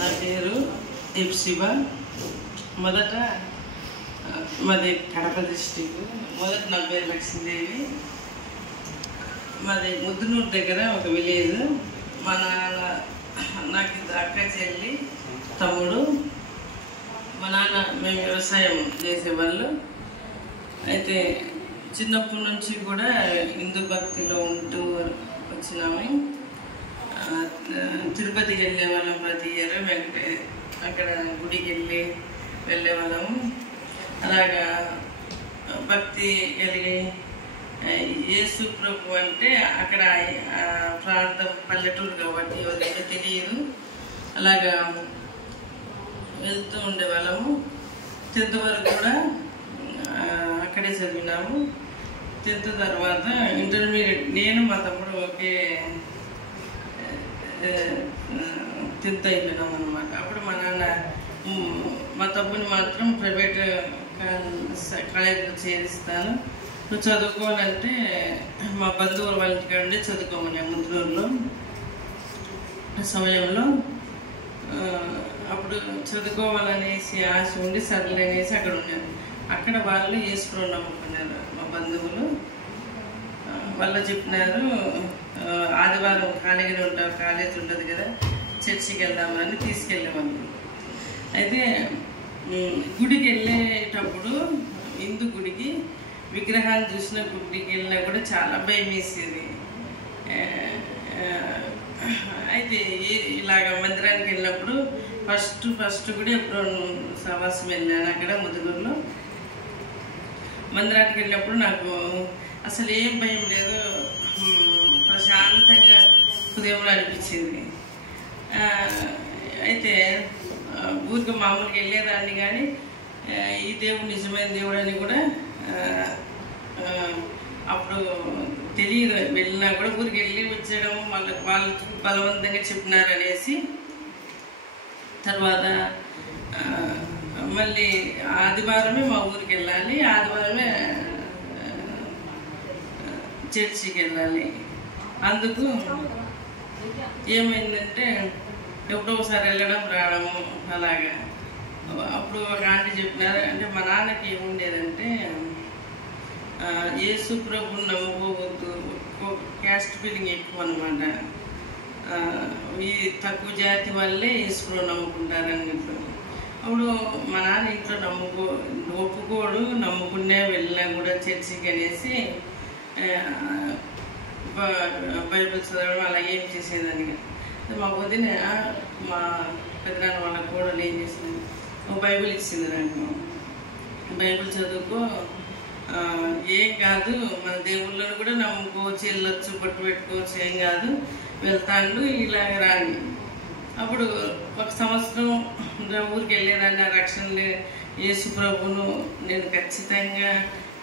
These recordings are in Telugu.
నా పేరు ఎప్సిబా. మొదట మాది కడప డిస్టిక్. మొదట నా పేరు లక్ష్మీదేవి. మాది ముద్దునూరు దగ్గర ఒక విలేజ్. మా నాన్న, నాకు ఇద్దరు అక్క చెల్లి, తమ్ముడు. మా నాన్న మేము వ్యవసాయం చేసేవాళ్ళు. అయితే చిన్నప్పటి నుంచి కూడా హిందూ భక్తిలో ఉంటూ వచ్చినాము. తిరుపతికి వెళ్ళేవాళ్ళం ప్రతి ఇయర్. అక్కడ గుడికి వెళ్ళేవాళ్ళము. అలాగా భక్తి కలిగి యేసు ప్రభు అంటే అక్కడ ప్రాంతం పల్లెటూరు కాబట్టి ఎవరికైతే తెలియదు. అలాగా వెళ్తూ ఉండేవాళ్ళము. 10th వరకు కూడా అక్కడే చదివినాము. 10th తర్వాత ఇంటర్మీడియట్ నేను మా తమ్ముడు ఒకే 10th అయిపోయినాం అన్నమాట. అప్పుడు మా నాన్న మా తమ్ముని మాత్రం ప్రైవేట్ కాలేజీలో చేరిస్తాను, నువ్వు చదువుకోవాలంటే మా బంధువుల వాళ్ళ ఇంటికాడ ఉండి చదువుకోమని ముద్దులూరులో సమయంలో. అప్పుడు చదువుకోవాలనేసి ఆశ ఉండి సర్లేనేసి అక్కడ ఉన్నాను. అక్కడ వాళ్ళు యేసుప్రభు నమ్ముకున్నారు. మా బంధువులు వాళ్ళు చెప్పినారు, ఆదివారం ఖాళీగానే ఉంటావు, కాలేజీ ఉండదు కదా, చర్చికి వెళ్దామని తీసుకెళ్ళేవాళ్ళు. అయితే గుడికి వెళ్ళేటప్పుడు హిందూ గుడికి విగ్రహాన్ని చూసిన గుడికి వెళ్ళినా కూడా చాలా భయం వేసేది. అయితే ఇలాగ మందిరానికి వెళ్ళినప్పుడు ఫస్ట్ కూడా ఎప్పుడు సవాసం వెళ్ళాను. అక్కడ ముదుగురులో మందిరానికి వెళ్ళినప్పుడు నాకు అసలు ఏం భయం లేదు, ప్రశాంతంగా హృదయంలో అనిపించింది. అయితే ఊరికి మామూలుగా వెళ్ళేదాన్ని, కానీ ఈ దేవుడు నిజమైన దేవుడు అని కూడా అప్పుడు తెలియదు. వెళ్ళినా కూడా ఊరికి వెళ్ళి వచ్చేయడం, వాళ్ళు బలవంతంగా చెప్పినారు అనేసి. తర్వాత మళ్ళీ ఆదివారమే మా ఊరికి వెళ్ళాలి, ఆదివారమే చర్చికి వెళ్ళాలి. అందుకు ఏమైందంటే ఎప్పుడో ఒకసారి వెళ్ళడం రావడము అలాగా. అప్పుడు ఒక ఆంటీ చెప్పినారు, అంటే మా నాన్నకి ఏముండేదంటే యేసు ప్రభుని నమ్ముకోవద్దు, క్యాస్ట్ ఫీలింగ్ ఎక్కువ అనమాట. ఈ తక్కువ జాతి వల్లే యేసు ప్రభు నమ్ముకుంటారు అన్నట్టు. అప్పుడు మా నాన్న ఇంట్లో ఒప్పుకోడు, నమ్ముకునే వెళ్ళినా కూడా చర్చికి అనేసి బైబిల్ చదవడం అలా ఏం చేసేదాన్ని. మా వదిన మా పెద్దనాన్న వాళ్ళ కోడలు ఏం చేసింది, బైబిల్ ఇచ్చింది నాకు. బైబిల్ చదువుకో, ఏం కాదు, మన దేవుళ్ళని కూడా నమ్ముకోవచ్చు, వెళ్ళొచ్చు, బొట్టు పెట్టుకోవచ్చు, ఏం కాదు, వెళ్తాండు ఇలాగ రాని. అప్పుడు 1 సంవత్సరం ఊరికి వెళ్ళేదాన్ని. ఆ రక్షణ యేసు ప్రభును నేను ఖచ్చితంగా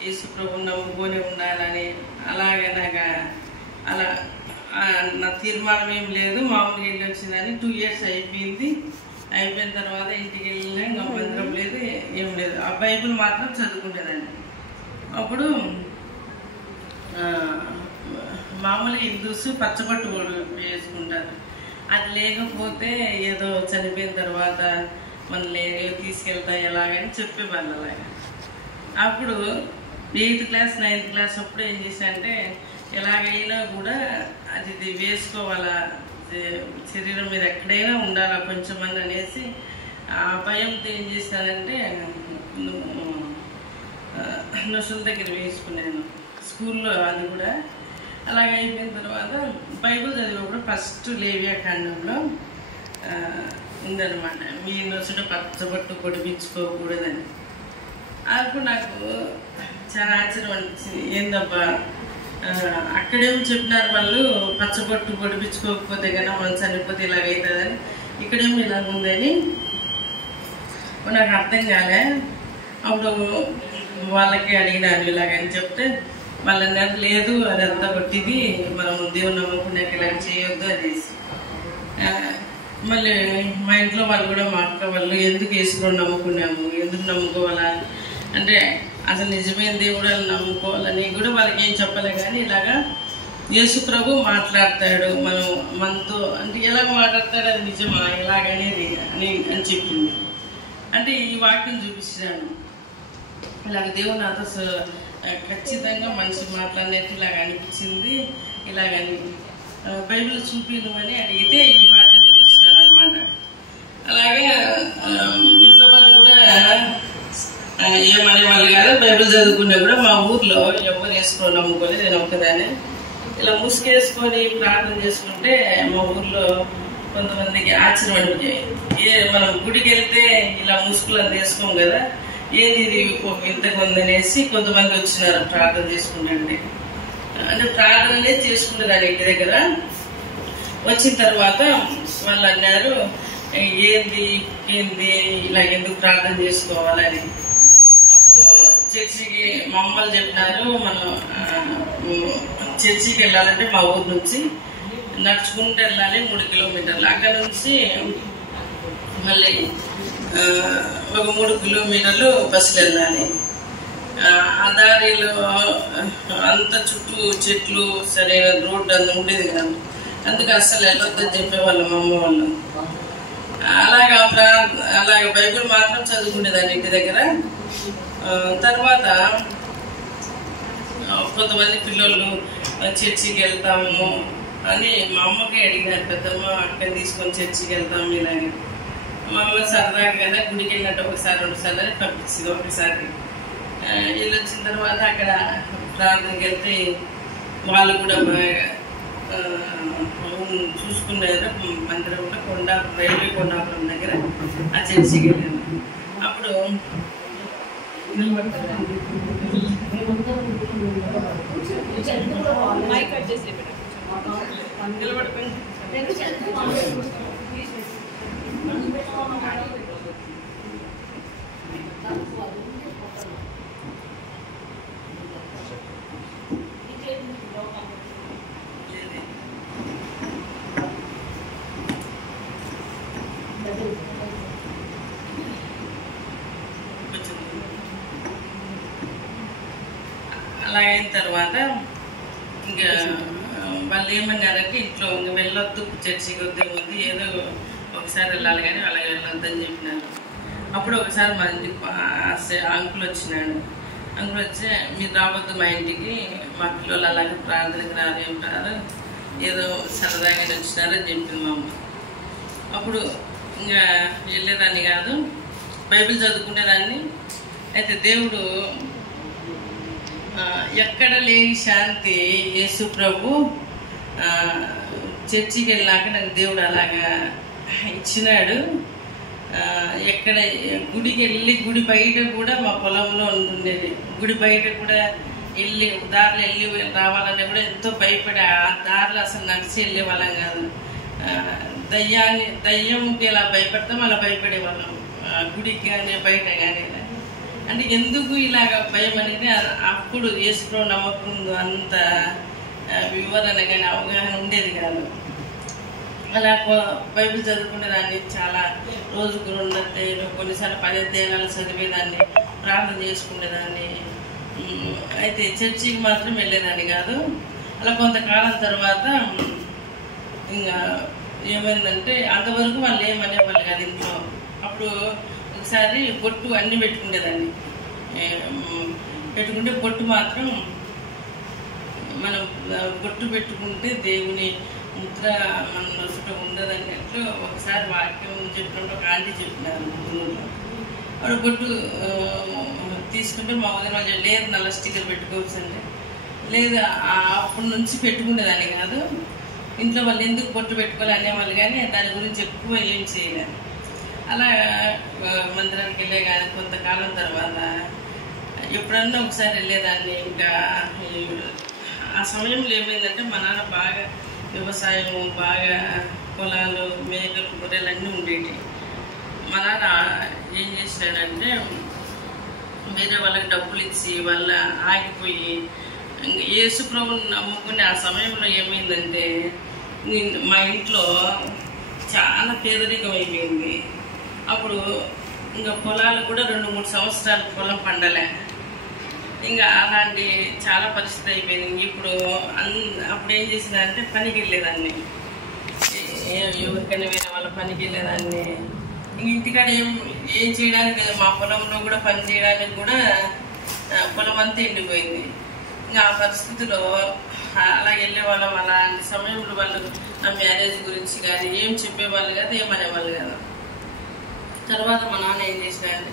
యేసు ప్రభుని నమ్ముకొని ఉండాలని అలాగే నాకు అలా నా తీర్మానం ఏం లేదు. మామూలుగా వెళ్ళి వచ్చిందని 2 years అయిపోయింది. అయిపోయిన తర్వాత ఇంటికి వెళ్ళినా ఇంకా మందిరం లేదు, ఏం లేదు. ఆ బైబిల్ మాత్రం చదువుకుంటేదాన్ని. అప్పుడు మామూలుగా హిందూస్ పచ్చబట్టు వేసుకుంటారు. అది లేకపోతే ఏదో చనిపోయిన తర్వాత మన తీసుకెళ్తా ఎలాగని చెప్పేవాళ్ళు అలాగా. అప్పుడు 8th class 9th class అప్పుడు ఏం చేశానంటే ఎలాగైనా కూడా అది వేసుకోవాలా, శరీరం మీద ఎక్కడైనా ఉండాలా కొంచెమని అనేసి ఆ భయంతో ఏం చేశానంటే నొసల దగ్గర వేసుకున్నాను స్కూల్లో. అది కూడా అలాగే అయిపోయిన తర్వాత బైబిల్ చదివినప్పుడు ఫస్ట్ లేవియాకాండంలో ఉందన్నమాట, మీ నొసట పచ్చబట్టు పొడిపించుకోకూడదని. అప్పుడు నాకు చాలా ఆశ్చర్యం అనిపించింది, ఏందబ్బా అక్కడేమో చెప్పినారు వాళ్ళు పచ్చబొట్టు పొడిపించుకోకపోతే కన్నా మనం చనిపోతే ఇలాగైతుందని, ఇక్కడేమో ఇలాగ ఉందని నాకు అర్థం కాలే. అప్పుడు వాళ్ళకి అడిగినాను ఇలాగని చెప్తే వాళ్ళని లేదు, అదంతా కొట్టిది, మనం దేవుని నమ్ముకున్నాక ఇలా చేయొద్దు అనేసి. మళ్ళీ మా ఇంట్లో వాళ్ళు కూడా, మా అక్క వాళ్ళు, ఎందుకు వేసుకొని నమ్ముకున్నాము, ఎందుకు నమ్ముకోవాలా అంటే అసలు నిజమైన దేవుడు నమ్ముకోవాలని కూడా వాళ్ళకి ఏం చెప్పలే. కానీ ఇలాగా యేసు ప్రభు మాట్లాడతాడు మనతో అంటే ఎలా మాట్లాడతాడు అది నిజమా ఇలాగనేది అని చెప్పింది. అంటే ఈ వాక్యం చూపించాను. ఇలాగ దేవుడు నాతో ఖచ్చితంగా మనిషి మాట్లాడినట్టు ఇలాగ అనిపించింది. ఇలాగని బైబిల్ చూపినమని అడిగితే ఈ వాక్యం చూపిస్తాను అనమాట. అలాగే ఇంట్లో వాళ్ళు కూడా ఏమనేవాళ్ళు కాదు. బైబిల్ చదువుకునే కూడా మా ఊర్లో ఎవరు వేసుకొని నమ్ముకొని నేను ఒక్కదాన్ని ఇలా ముసుగేసుకొని ప్రార్థన చేసుకుంటే మా ఊర్లో కొంతమందికి ఆశ్చర్యం అనిపించాయి. మనం గుడికి వెళ్తే ఇలా ముసుగులు అది వేసుకోం కదా, ఏది ఇది ఇంతకు ఉందనేసి కొంతమంది వచ్చినారు ప్రార్థన చేసుకుంటే. అంటే ప్రార్థనలే చేసుకుంటారు ఇంటి దగ్గర. వచ్చిన తర్వాత వాళ్ళు అన్నారు, ఏంది ఇలా ఎందుకు ప్రార్థన చేసుకోవాలని. అప్పుడు చర్చికి మా అమ్మలు చెప్పినారు, మనం చర్చికి వెళ్ళాలంటే మా ఊరు నుంచి నడుచుకుంటూ వెళ్ళాలి 3 కిలోమీటర్లు. అక్కడ నుంచి మళ్ళీ ఒక 3 కిలోమీటర్లు బస్సులు వెళ్ళాలి. ఆ దారిలో అంత చుట్టూ చెట్లు, సరైన రోడ్డు అంత ఉండేది కాదు. అందుకు అస్సలు వెళ్ళొద్దని చెప్పేవాళ్ళు మా అమ్మ వాళ్ళు. అలాగ బైబిల్ మాత్రం చదువుకునేదాన్ని ఇంటి దగ్గర. తర్వాత కొంతమంది పిల్లలు చర్చికి వెళ్తాము అని మా అమ్మకి అడిగినారు. పెద్దమ్మ అక్కని తీసుకొని చర్చికి వెళ్తాము ఇలాగే. మా అమ్మ సరదాగా కదా గుడికి వెళ్ళినట్టు ఒకసారి 2 సార్లు అని పంపించింది. ఒకసారి వెళ్ళొచ్చిన తర్వాత అక్కడ ప్రార్థనకి వెళ్తే వాళ్ళు కూడా బాగా చూసుకున్నారు. మందిరంలో రైల్వే కొండాపురం దగ్గర ఆ చర్చికి వెళ్ళాను. అప్పుడు అలా అయిన తర్వాత ఇంకా వాళ్ళు ఏమన్నారంటే ఇంట్లో ఇంకా వెళ్ళొద్దు, చర్చికి వద్దేముంది, ఏదో ఒకసారి వెళ్ళాలి కానీ అలాగే వెళ్ళొద్దని చెప్పినారు. అప్పుడు ఒకసారి మా ఇంటికి అంకుల్ వచ్చినాడు. అంకుల్ వచ్చి, మీరు రావద్దు మా ఇంటికి, మా పిల్లలు అలాగే ప్రార్థనకి రారు, ఏదో సరదాగానే వచ్చినారని చెప్పింది మా అమ్మ. అప్పుడు ఇంకా వెళ్ళేదాన్ని కాదు, బైబిల్ చదువుకునేదాన్ని. అయితే దేవుడు ఎక్కడ లేని శాంతి యేసు ప్రభు చర్చికి వెళ్ళాక నాకు దేవుడు అలాగా ఇచ్చినాడు. ఎక్కడ గుడికి వెళ్ళి గుడి బయట కూడా మా పొలంలో ఉంటుండేది. గుడి బయట కూడా వెళ్ళి దారిలో వెళ్ళి రావాలని కూడా ఎంతో భయపడి ఆ దారిలో అసలు నడిచి వెళ్ళే వాళ్ళం కాదు. దయ్యంకి ఎలా భయపడతాం అలా భయపడేవాళ్ళం, గుడికి కానీ బయట కానీ. అంటే ఎందుకు ఇలాగ భయం అనేది అప్పుడు యేసు నమ్మకం అంత వివరణ కానీ అవగాహన ఉండేది కాదు. అలా బైబిల్ చదువుకునేదాన్ని, చాలా రోజుకు 2 అధ్యాయాలు, కొన్నిసార్లు 10 అధ్యాయాలు చదివేదాన్ని, ప్రార్థన చేసుకునేదాన్ని. అయితే చర్చికి మాత్రం వెళ్ళేదాన్ని కాదు. అలా కొంతకాలం తర్వాత ఇంకా ఏమైందంటే అంతవరకు వాళ్ళు ఏమనేవాళ్ళు కాదు ఇంట్లో. అప్పుడు ఒకసారి బొట్టు అన్నీ పెట్టుకునేదాన్ని. పెట్టుకుంటే బొట్టు మాత్రం మనం బొట్టు పెట్టుకుంటే దేవుని ముద్ర మన నొసుట ఉండదన్నట్లు ఒకసారి వాక్యం చెప్పినప్పుడు ఒక ఆంటీ చెప్పినారు. అప్పుడు బొట్టు తీసుకుంటే మా వదిన వాళ్ళు లేదు నల్ల స్టిక్కర్ పెట్టుకోవచ్చు అంటే, లేదు అప్పటి నుంచి పెట్టుకునేదాన్ని కాదు. ఇంట్లో వాళ్ళు ఎందుకు బొట్టు పెట్టుకోవాలి అనేవాళ్ళు కానీ దాని గురించి ఎక్కువ ఏం చేయలేదు. అలా మందిరానికి వెళ్ళే కానీ కొంతకాలం తర్వాత ఎప్పుడన్నా ఒకసారి వెళ్ళేదాన్ని. ఇంకా ఆ సమయంలో ఏమైందంటే మా నాన్న బాగా వ్యవసాయం, బాగా పొలాలు, మేకలు, గొర్రెలు అన్నీ ఉండేవి. మా నాన్న ఏం చేసినాడంటే వేరే వాళ్ళకి డబ్బులు ఇచ్చి వాళ్ళ ఆగిపోయి యేసు ప్రభువుని నమ్ముకునే ఆ సమయంలో ఏమైందంటే మా ఇంట్లో చాలా పేదరికం అయిపోయింది. అప్పుడు ఇంకా పొలాలు కూడా 2-3 సంవత్సరాలు పొలం పండలే. ఇంకా అలాంటి చాలా పరిస్థితి అయిపోయింది. ఇప్పుడు అప్పుడు ఏం చేసిందంటే పనికి వెళ్ళేదాన్ని, ఎవరికైనా వేరే వాళ్ళ పనికి వెళ్ళేదాన్ని. ఇంటికాడ ఏం చేయడానికి లేదు. మా పొలంలో కూడా పని చేయడానికి కూడా పొలం అంతా ఎండిపోయింది. ఇంకా ఆ పరిస్థితిలో అలా వెళ్ళేవాళ్ళం. అలాంటి సమయంలో వాళ్ళు నా మ్యారేజ్ గురించి కానీ ఏం చెప్పేవాళ్ళు కాదు, ఏమనేవాళ్ళు కాదు. తర్వాత మా నాన్న ఏం చేసినాడు,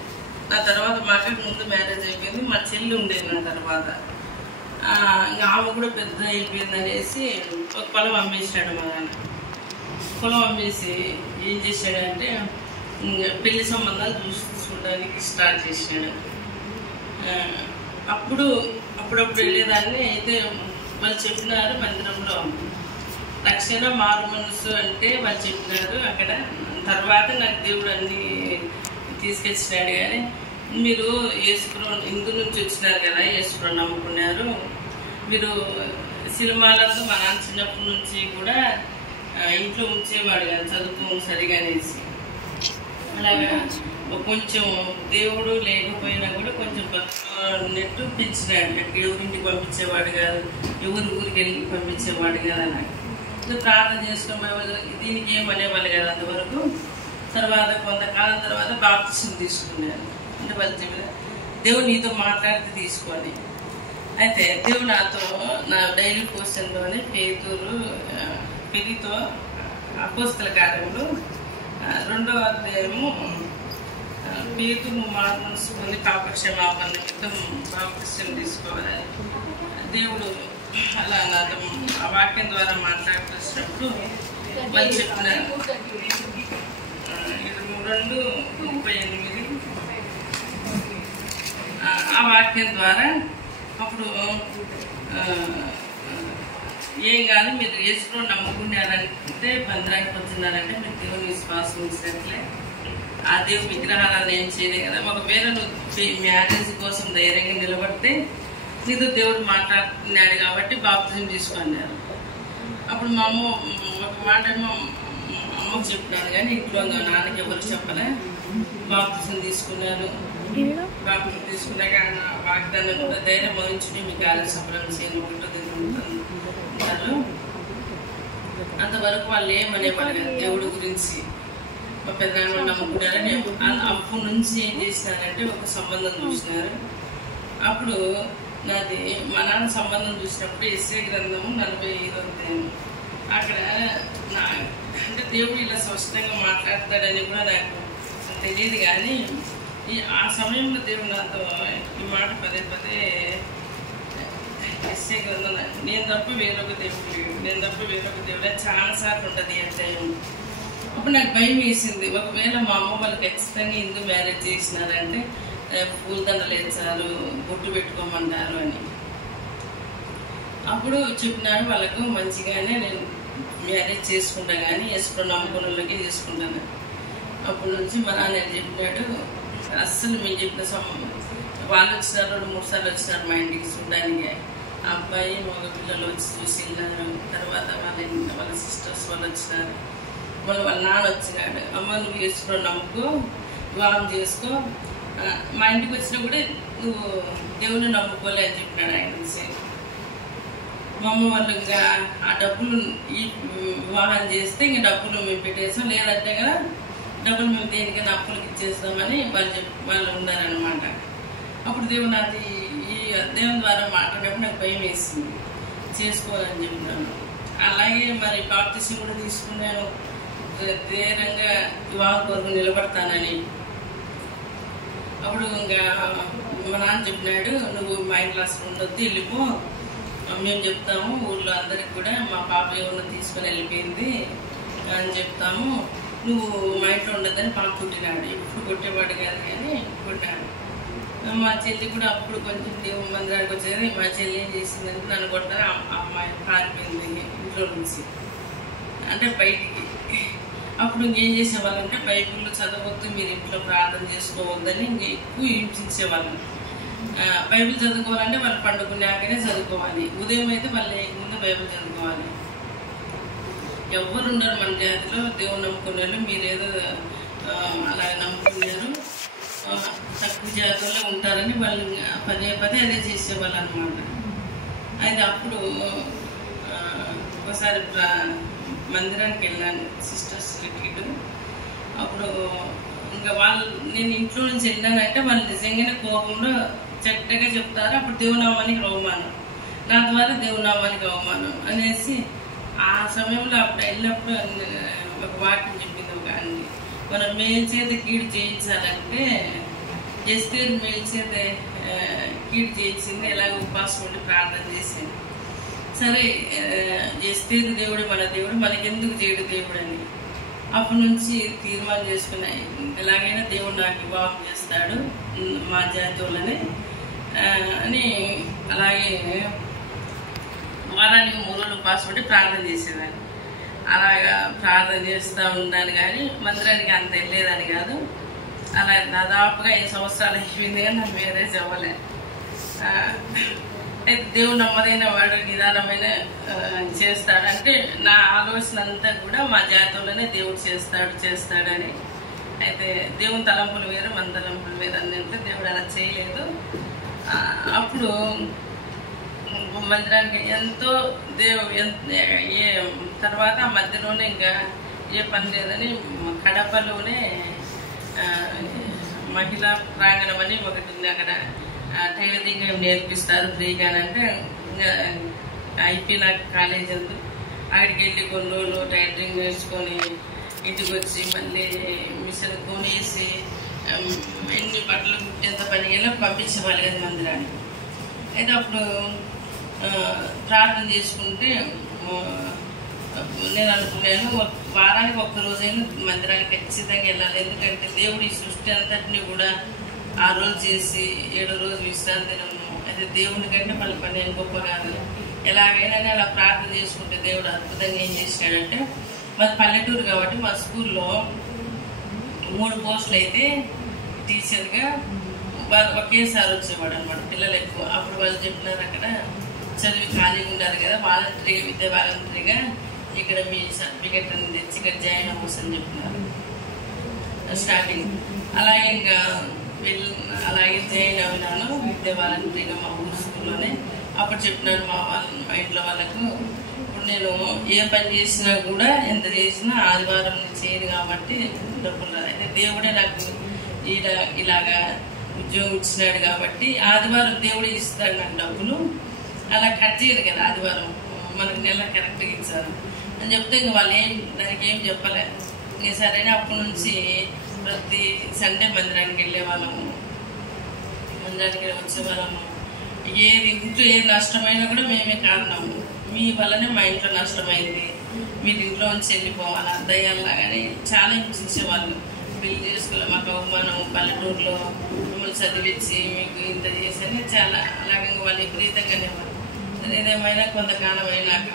నా తర్వాత మాకు ముందు మ్యారేజ్ అయిపోయింది. మా చెల్లి ఉండేది నా తర్వాత. ఇంకా ఆమె కూడా పెద్ద అయిపోయింది అనేసి ఒక పొలం అమ్మేసినాడు మా నాన్న. పొలం అమ్మేసి ఏం చేశాడంటే పెళ్లి సంబంధాలు చూడడానికి స్టార్ట్ చేశాడు. అప్పుడప్పుడు వెళ్ళేదాన్ని. అయితే వాళ్ళు చెప్పినారు మందిరంలో రక్షణ మారు మనసు అంటే వాళ్ళు చెప్పినారు అక్కడ. తర్వాత నాకు దేవుడు అన్ని తీసుకొచ్చినాడు. కానీ మీరు యేసుప్రభు ఇందు నుంచి వచ్చినారు కదా, యేసుప్రభు నమ్ముకున్నారు. మీరు సినిమాలతో మా నాన్న చిన్నప్పటి నుంచి కూడా ఇంట్లో ఉంచేవాడు కదా, చదువుకో సరిగా అనేసి. అలాగా కొంచెం దేవుడు లేకపోయినా కూడా కొంచెం నెట్టు పెంచినాడు. ఎవరింటికి పంపించేవాడు కాదు, ఎవరి ఊరికి వెళ్ళి పంపించేవాడు కదా. నాకు ప్రార్థన చేసుకోవాలి, దీనికి ఏమనేవాళ్ళు కదా అంతవరకు. తర్వాత కొంతకాలం తర్వాత బాప్తిసం తీసుకున్నాను. అంటే వాళ్ళు చెప్పిన దేవుడు నీతో మాట్లాడితే తీసుకోవాలి. అయితే దేవుడు నాతో నా డైలీ క్వశ్చన్లోనే పెరితో అపోస్తల కార్యములు 2వ అధ్యాయము పేతురు మారు మనసు పొంది పాపక్షమాపణ నిమిత్తం బాప్తిసం తీసుకోవాలి. దేవుడు అలా నాతో ఆ వాక్యం ద్వారా మాట్లాడుతున్నప్పుడు వాళ్ళు చెప్పిన 2:38 ఆ వాక్యం ద్వారా అప్పుడు ఏం కాదు, మీరు యేసుప్రభువుని నమ్ముకున్నారంటే బంధనానికి వచ్చినారంటే మీరు దేవుని విశ్వాసం ఉంచినట్లే. ఆ దేవుని విగ్రహాలను ఏం చేయలేదు కదా. ఒకవేళ నువ్వు మ్యారేజ్ కోసం ధైర్యంగా నిలబడితే నీతో దేవుడు మాట్లాడుతున్నాడు కాబట్టి బాప్తిజం తీసుకున్నారు. అప్పుడు మా అమ్మ ఒక మాట ఏమో అమ్మకు చెప్పినాను, కానీ ఇంట్లో నాన్నకి ఎవరికి చెప్పలే. బాప్తిజం తీసుకున్నాను. బాప్తిజం తీసుకున్నాక వాగ్దానం కూడా ధైర్యం వహించుని మీ కార్య సఫలం చేయనుకుంటూ ఉంటారు. అంతవరకు వాళ్ళు ఏమనేవాళ్ళు కదా దేవుడి గురించి. మా పెద్దనాన్న నమ్ముకున్నారని అప్పటి నుంచి ఏం చేసినారంటే ఒక సంబంధం చూసినారు. అప్పుడు నాది మా నాన్న సంబంధం చూసినప్పుడు యెషయా గ్రంథము 45వ అధ్యాయం. అక్కడ అంటే దేవుడు ఇలా స్పష్టంగా మాట్లాడతాడని కూడా నాకు తెలియదు. కానీ ఆ సమయంలో దేవుడు నాతో ఈ మాట పదే పదే యెషయా గ్రంథం నేను తప్ప వేరొక దేవుడు చాలాసార్లు ఉంటుంది అధ్యాయం. అప్పుడు నాకు భయం వేసింది, ఒకవేళ మా అమ్మ వాళ్ళు ఖచ్చితంగా హిందూ మ్యారేజ్ చేసినారంటే పూలదండలు వేస్తారు, బొట్టు పెట్టుకోమంటారు అని. అప్పుడు చెప్పినారు వాళ్ళకు మంచిగానే నేను మ్యారేజ్ చేసుకుంటా, కానీ యేసుప్రభు నమ్ముకున్నోళ్ళకి చేసుకుంటాను. అప్పటి నుంచి మా నాన్న చెప్పినాడు, అస్సలు మేము చెప్పిన వాళ్ళు వచ్చినారు, 2-3 సార్లు వచ్చినారు మా ఇంటికి చూడడానికి. ఆ అబ్బాయి మగ పిల్లలు వచ్చి చూసి వెళ్ళారు. తర్వాత వాళ్ళ సిస్టర్స్ వాళ్ళు వచ్చినారు. వాళ్ళ నాన్న వచ్చినాడు, అమ్మ నువ్వు యేసుప్రభు నమ్ముకో, వివాహం చేసుకో. మా ఇంటికి వచ్చినా కూడా నువ్వు దేవుని నమ్ముకోలే అని చెప్పినాడు ఆయన. మా అమ్మ వాళ్ళు ఇంకా ఆ డబ్బులు ఈ వివాహం చేస్తే ఇంక డబ్బులు మేము పెట్టేసాం, లేదంటే కదా డబ్బులు మేము దేనికైనా అప్పులకి ఇచ్చేస్తామని వాళ్ళు ఉన్నారనమాట. అప్పుడు దేవుడు అది ఈ అధ్యాయం ద్వారా మాట్లాడేప్పుడు నాకు భయం వేసింది, చేసుకోవాలని చెప్పినాను. అలాగే మరి బాప్తిసం కూడా తీసుకున్నాను, ధైర్యంగా వివాహం కొరకు నిలబడతానని. అప్పుడు ఇంకా మా నాన్న చెప్పినాడు, నువ్వు మా ఇంట్లో అసలు ఉండొద్దు, వెళ్ళిపో, మేము చెప్తాము ఊళ్ళో అందరికి కూడా మా పాప ఏమన్నా తీసుకొని వెళ్ళిపోయింది అని చెప్తాము, నువ్వు మా ఇంట్లో ఉండొద్దని పాప కొట్టినాడు. ఇప్పుడు కొట్టేవాడు కాదు కానీ కొట్టాడు. మా చెల్లి కూడా అప్పుడు కొంచెం దేవుని మందిరానికి వచ్చేది. మా చెల్లి ఏం చేసిందంటే నన్ను కొడతాను, అమ్మాయి పారిపోయింది ఇంట్లో నుంచి, అంటే బయటికి. అప్పుడు ఇంకేం చేసేవాళ్ళంటే బైబిల్లో చదవద్దు, మీరు ఇంట్లో ప్రార్థన చేసుకోవద్దని ఇంకా ఎక్కువ హింసించేవాళ్ళు. బైబిల్ చదువుకోవాలంటే వాళ్ళు పండుకున్నాకనే చదువుకోవాలి, ఉదయం అయితే వాళ్ళు లేకముందే బైబిల్ చదువుకోవాలి. ఎవరు ఉండరు మన జాతిలో దేవుని నమ్ముకున్నారు, మీరేదో అలా నమ్ముకున్నారు, తక్కువ జాతుల్లో ఉంటారని వాళ్ళు పదే పదే అదే చేసేవాళ్ళు అనమాట. అయితే అప్పుడు ఒకసారి మందిరానికి వెళ్ళాను, సిస్టర్స్ రిట్రీట్. అప్పుడు ఇంకా వాళ్ళు నేను ఇంట్లో నుంచి వెళ్ళానంటే వాళ్ళు నిజంగానే కోపంలో చెడ్డగా చెప్తారు. అప్పుడు దేవునామానికి అవమానం, నా ద్వారా దేవునామానికి అవమానం అనేసి ఆ సమయంలో అప్పుడు వెళ్ళినప్పుడు ఒక వాక్యం చెప్పింది ఒక అన్ని, మనం మేలు చేత కీడు చేయించాలంటే ఎస్తేరు మేలు చేత కీడు చేయించింది, ఎలాగో ఉపవాసం ఉండి ప్రార్థన చేసింది. సరే ఎస్తేరు దేవుడు మన దేవుడు, మనకెందుకు చేయడు దేవుడు అని అప్పటి నుంచి తీర్మానం చేసుకున్నాయి. ఎలాగైనా దేవుడు నాకు వివాహం చేస్తాడు మా జాతీయులని అని. అలాగే వారానికి 3 రోజులు ఉపవాసం ఉండి ప్రార్థన చేసేదాన్ని. అలాగా ప్రార్థన చేస్తూ ఉన్నాను కానీ మందిరానికి అంత వెళ్ళేదని కాదు. అలా దాదాపుగా 5 సంవత్సరాలు అయిపోయింది కానీ నాకు మ్యారేజ్ అవ్వలే. అయితే దేవుడు నమ్మదైన వాడు, నిదానమైన చేస్తాడు. అంటే నా ఆలోచన అంతా కూడా మా జాతీయంలోనే దేవుడు చేస్తాడని. అయితే దేవుని తలంపులు వేరు, మన తలంపులు వేరు అన్నంటే దేవుడు అలా చేయలేదు. అప్పుడు మందిరానికి ఎంతో తర్వాత మధ్యలోనే ఇంకా ఏ పని లేదని కడపలోనే మహిళా ప్రాంగణం అని ఒకటి ఉంది. అక్కడ టైలరింగ్ నేర్పిస్తారు ఫ్రీగానంటే ఇంకా అయిపోయిన కాలేజ్ అందు అక్కడికి వెళ్ళి కొన్ని రోజులు టైలరింగ్ నేర్చుకొని ఇంటికి వచ్చి మళ్ళీ మిషన్ కొనేసి ఎన్ని బట్టలు కుట్టేంత పని వెళ్ళి పంపించేవాళ్ళు కదా మందిరానికి. అయితే అప్పుడు ప్రార్థన చేసుకుంటే నేను అనుకున్నాను వారానికి 1 రోజైనా మందిరానికి ఖచ్చితంగా వెళ్ళాలి. ఎందుకంటే దేవుడు ఈ సృష్టి అంతటినీ కూడా 6 రోజులు చేసి 7వ రోజు విశ్రాంతి దినము. అయితే దేవుడి కంటే మళ్ళీ పని ఏం గొప్ప కాదు. ఎలాగైనా అలా ప్రార్థన చేసుకుంటే దేవుడు అద్భుతంగా ఏం చేసినాడంటే, మాది పల్లెటూరు కాబట్టి మా స్కూల్లో 3 పోస్టులు అయితే టీచర్గా వాళ్ళు ఒకేసారి వచ్చేవాడు అనమాట. పిల్లలు ఎక్కువ. అప్పుడు వాళ్ళు చెప్పినారు అక్కడ చదివి ఖాళీగా ఉండాలి కదా, విద్యా వాలంటరీగా ఇక్కడ మీ సర్టిఫికెట్ అని తెచ్చి ఇక్కడ జాయిన్ అవ్వచ్చు అని చెప్పినారు స్టార్టింగ్. అలాగే ఇంకా అలాగే జాయిన్ అయినాను విద్యా వాలంటరీగా మా ఊరు స్కూల్లోనే. అప్పుడు చెప్పినాను మా ఇంట్లో వాళ్ళకు, ఇప్పుడు నేను ఏ పని చేసినా కూడా ఎంత చేసినా ఆదివారం చేయను కాబట్టి డబ్బులు రాదు. అయితే దేవుడే నాకు ఇలాగా ఉద్యోగం ఇచ్చినాడు కాబట్టి ఆదివారం దేవుడే ఇస్తాడు నాకు డబ్బులు. అలా కట్ చేయరు కదా ఆదివారం, మనకు నెల కరెక్ట్గా ఇచ్చారు అని చెప్తే ఇంక వాళ్ళు దానికి ఏం చెప్పలే. ఇంక సరైన అప్పటి నుంచి ప్రతి సండే మందిరానికి వెళ్ళేవాళ్ళము, మందిరానికి వచ్చేవాళ్ళము. ఇంట్లో ఏది నష్టమైనా కూడా మేమే కారణము, మీ వల్లనే మా ఇంట్లో నష్టమైంది, మీరు ఇంట్లో నుంచి వెళ్ళిపోవాలి దయ్యాలలాగానే చాలా హింసించేవాళ్ళు. పెళ్లి చేసుకోవాలి, మాకు అవమానం, పల్లెటూరులో మిమ్మల్ని చదివించి మీకు ఇంత చేసి చాలా అలాగే వాళ్ళు విపరీతంగానే వాళ్ళు. ఏదేమైనా కొంతకాలం అయినాక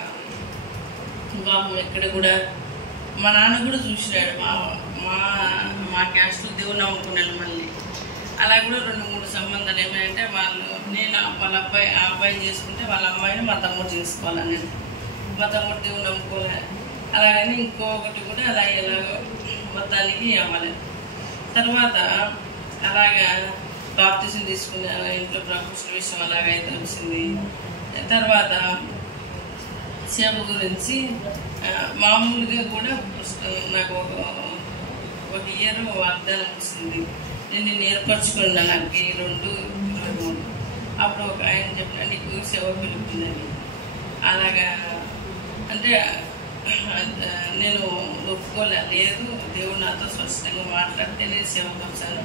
బాబు ఎక్కడ కూడా మా నాన్న కూడా చూసినాడు. మా క్యాస్ట్లో దేవుని నమ్ముకున్నాడు. మళ్ళీ అలా కూడా 2-3 సంబంధాలు ఏమైనా వాళ్ళు నేను వాళ్ళ అబ్బాయిని చేసుకుంటే వాళ్ళ అమ్మాయిని మా తమ్ముడు చేసుకోవాలని, మా తమ్ముడు దేవుని నమ్ముకోలే. అలాగని ఇంకొకటి కూడా అలా ఎలాగో మొత్తానికి అవ్వలేదు. తర్వాత అలాగా బాప్టిజం తీసుకునే ఇంట్లో ప్రభుత్వ విషయం అలాగైతే వచ్చింది. తర్వాత సేవ గురించి మామూలుగా కూడా నాకు ఒక ఇయర్ వాగ్దానం వచ్చింది, నేను నేర్పరచుకున్నా నాకు 2-3. అప్పుడు ఒక ఆయన చెప్పిన నీకు సేవ పిలుపుందని. అలాగా అంటే నేను ఒప్పుకోలేదు. దేవుడు నాతో స్పష్టంగా మాట్లాడితే నేను సేవకు వచ్చాను,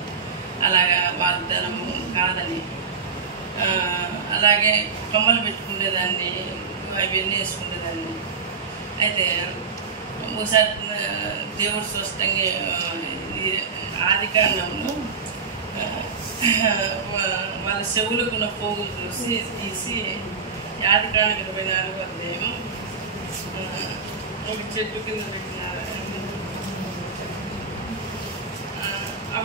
అలాగా వాగ్దానం కాదని. అలాగే కమ్మలు పెట్టుకునేదాన్ని, అవన్నీ వేసుకునేదాన్ని. అయితే ఒకసారి దేవుడు స్పష్టంగా ఆదికాండంలో వాళ్ళ చెవులకున్న పోగులు చూసి తీసి ఆదికాండం 24వ అధ్యాయం ఒక చెట్టు కింద పెట్టినారు. ఆ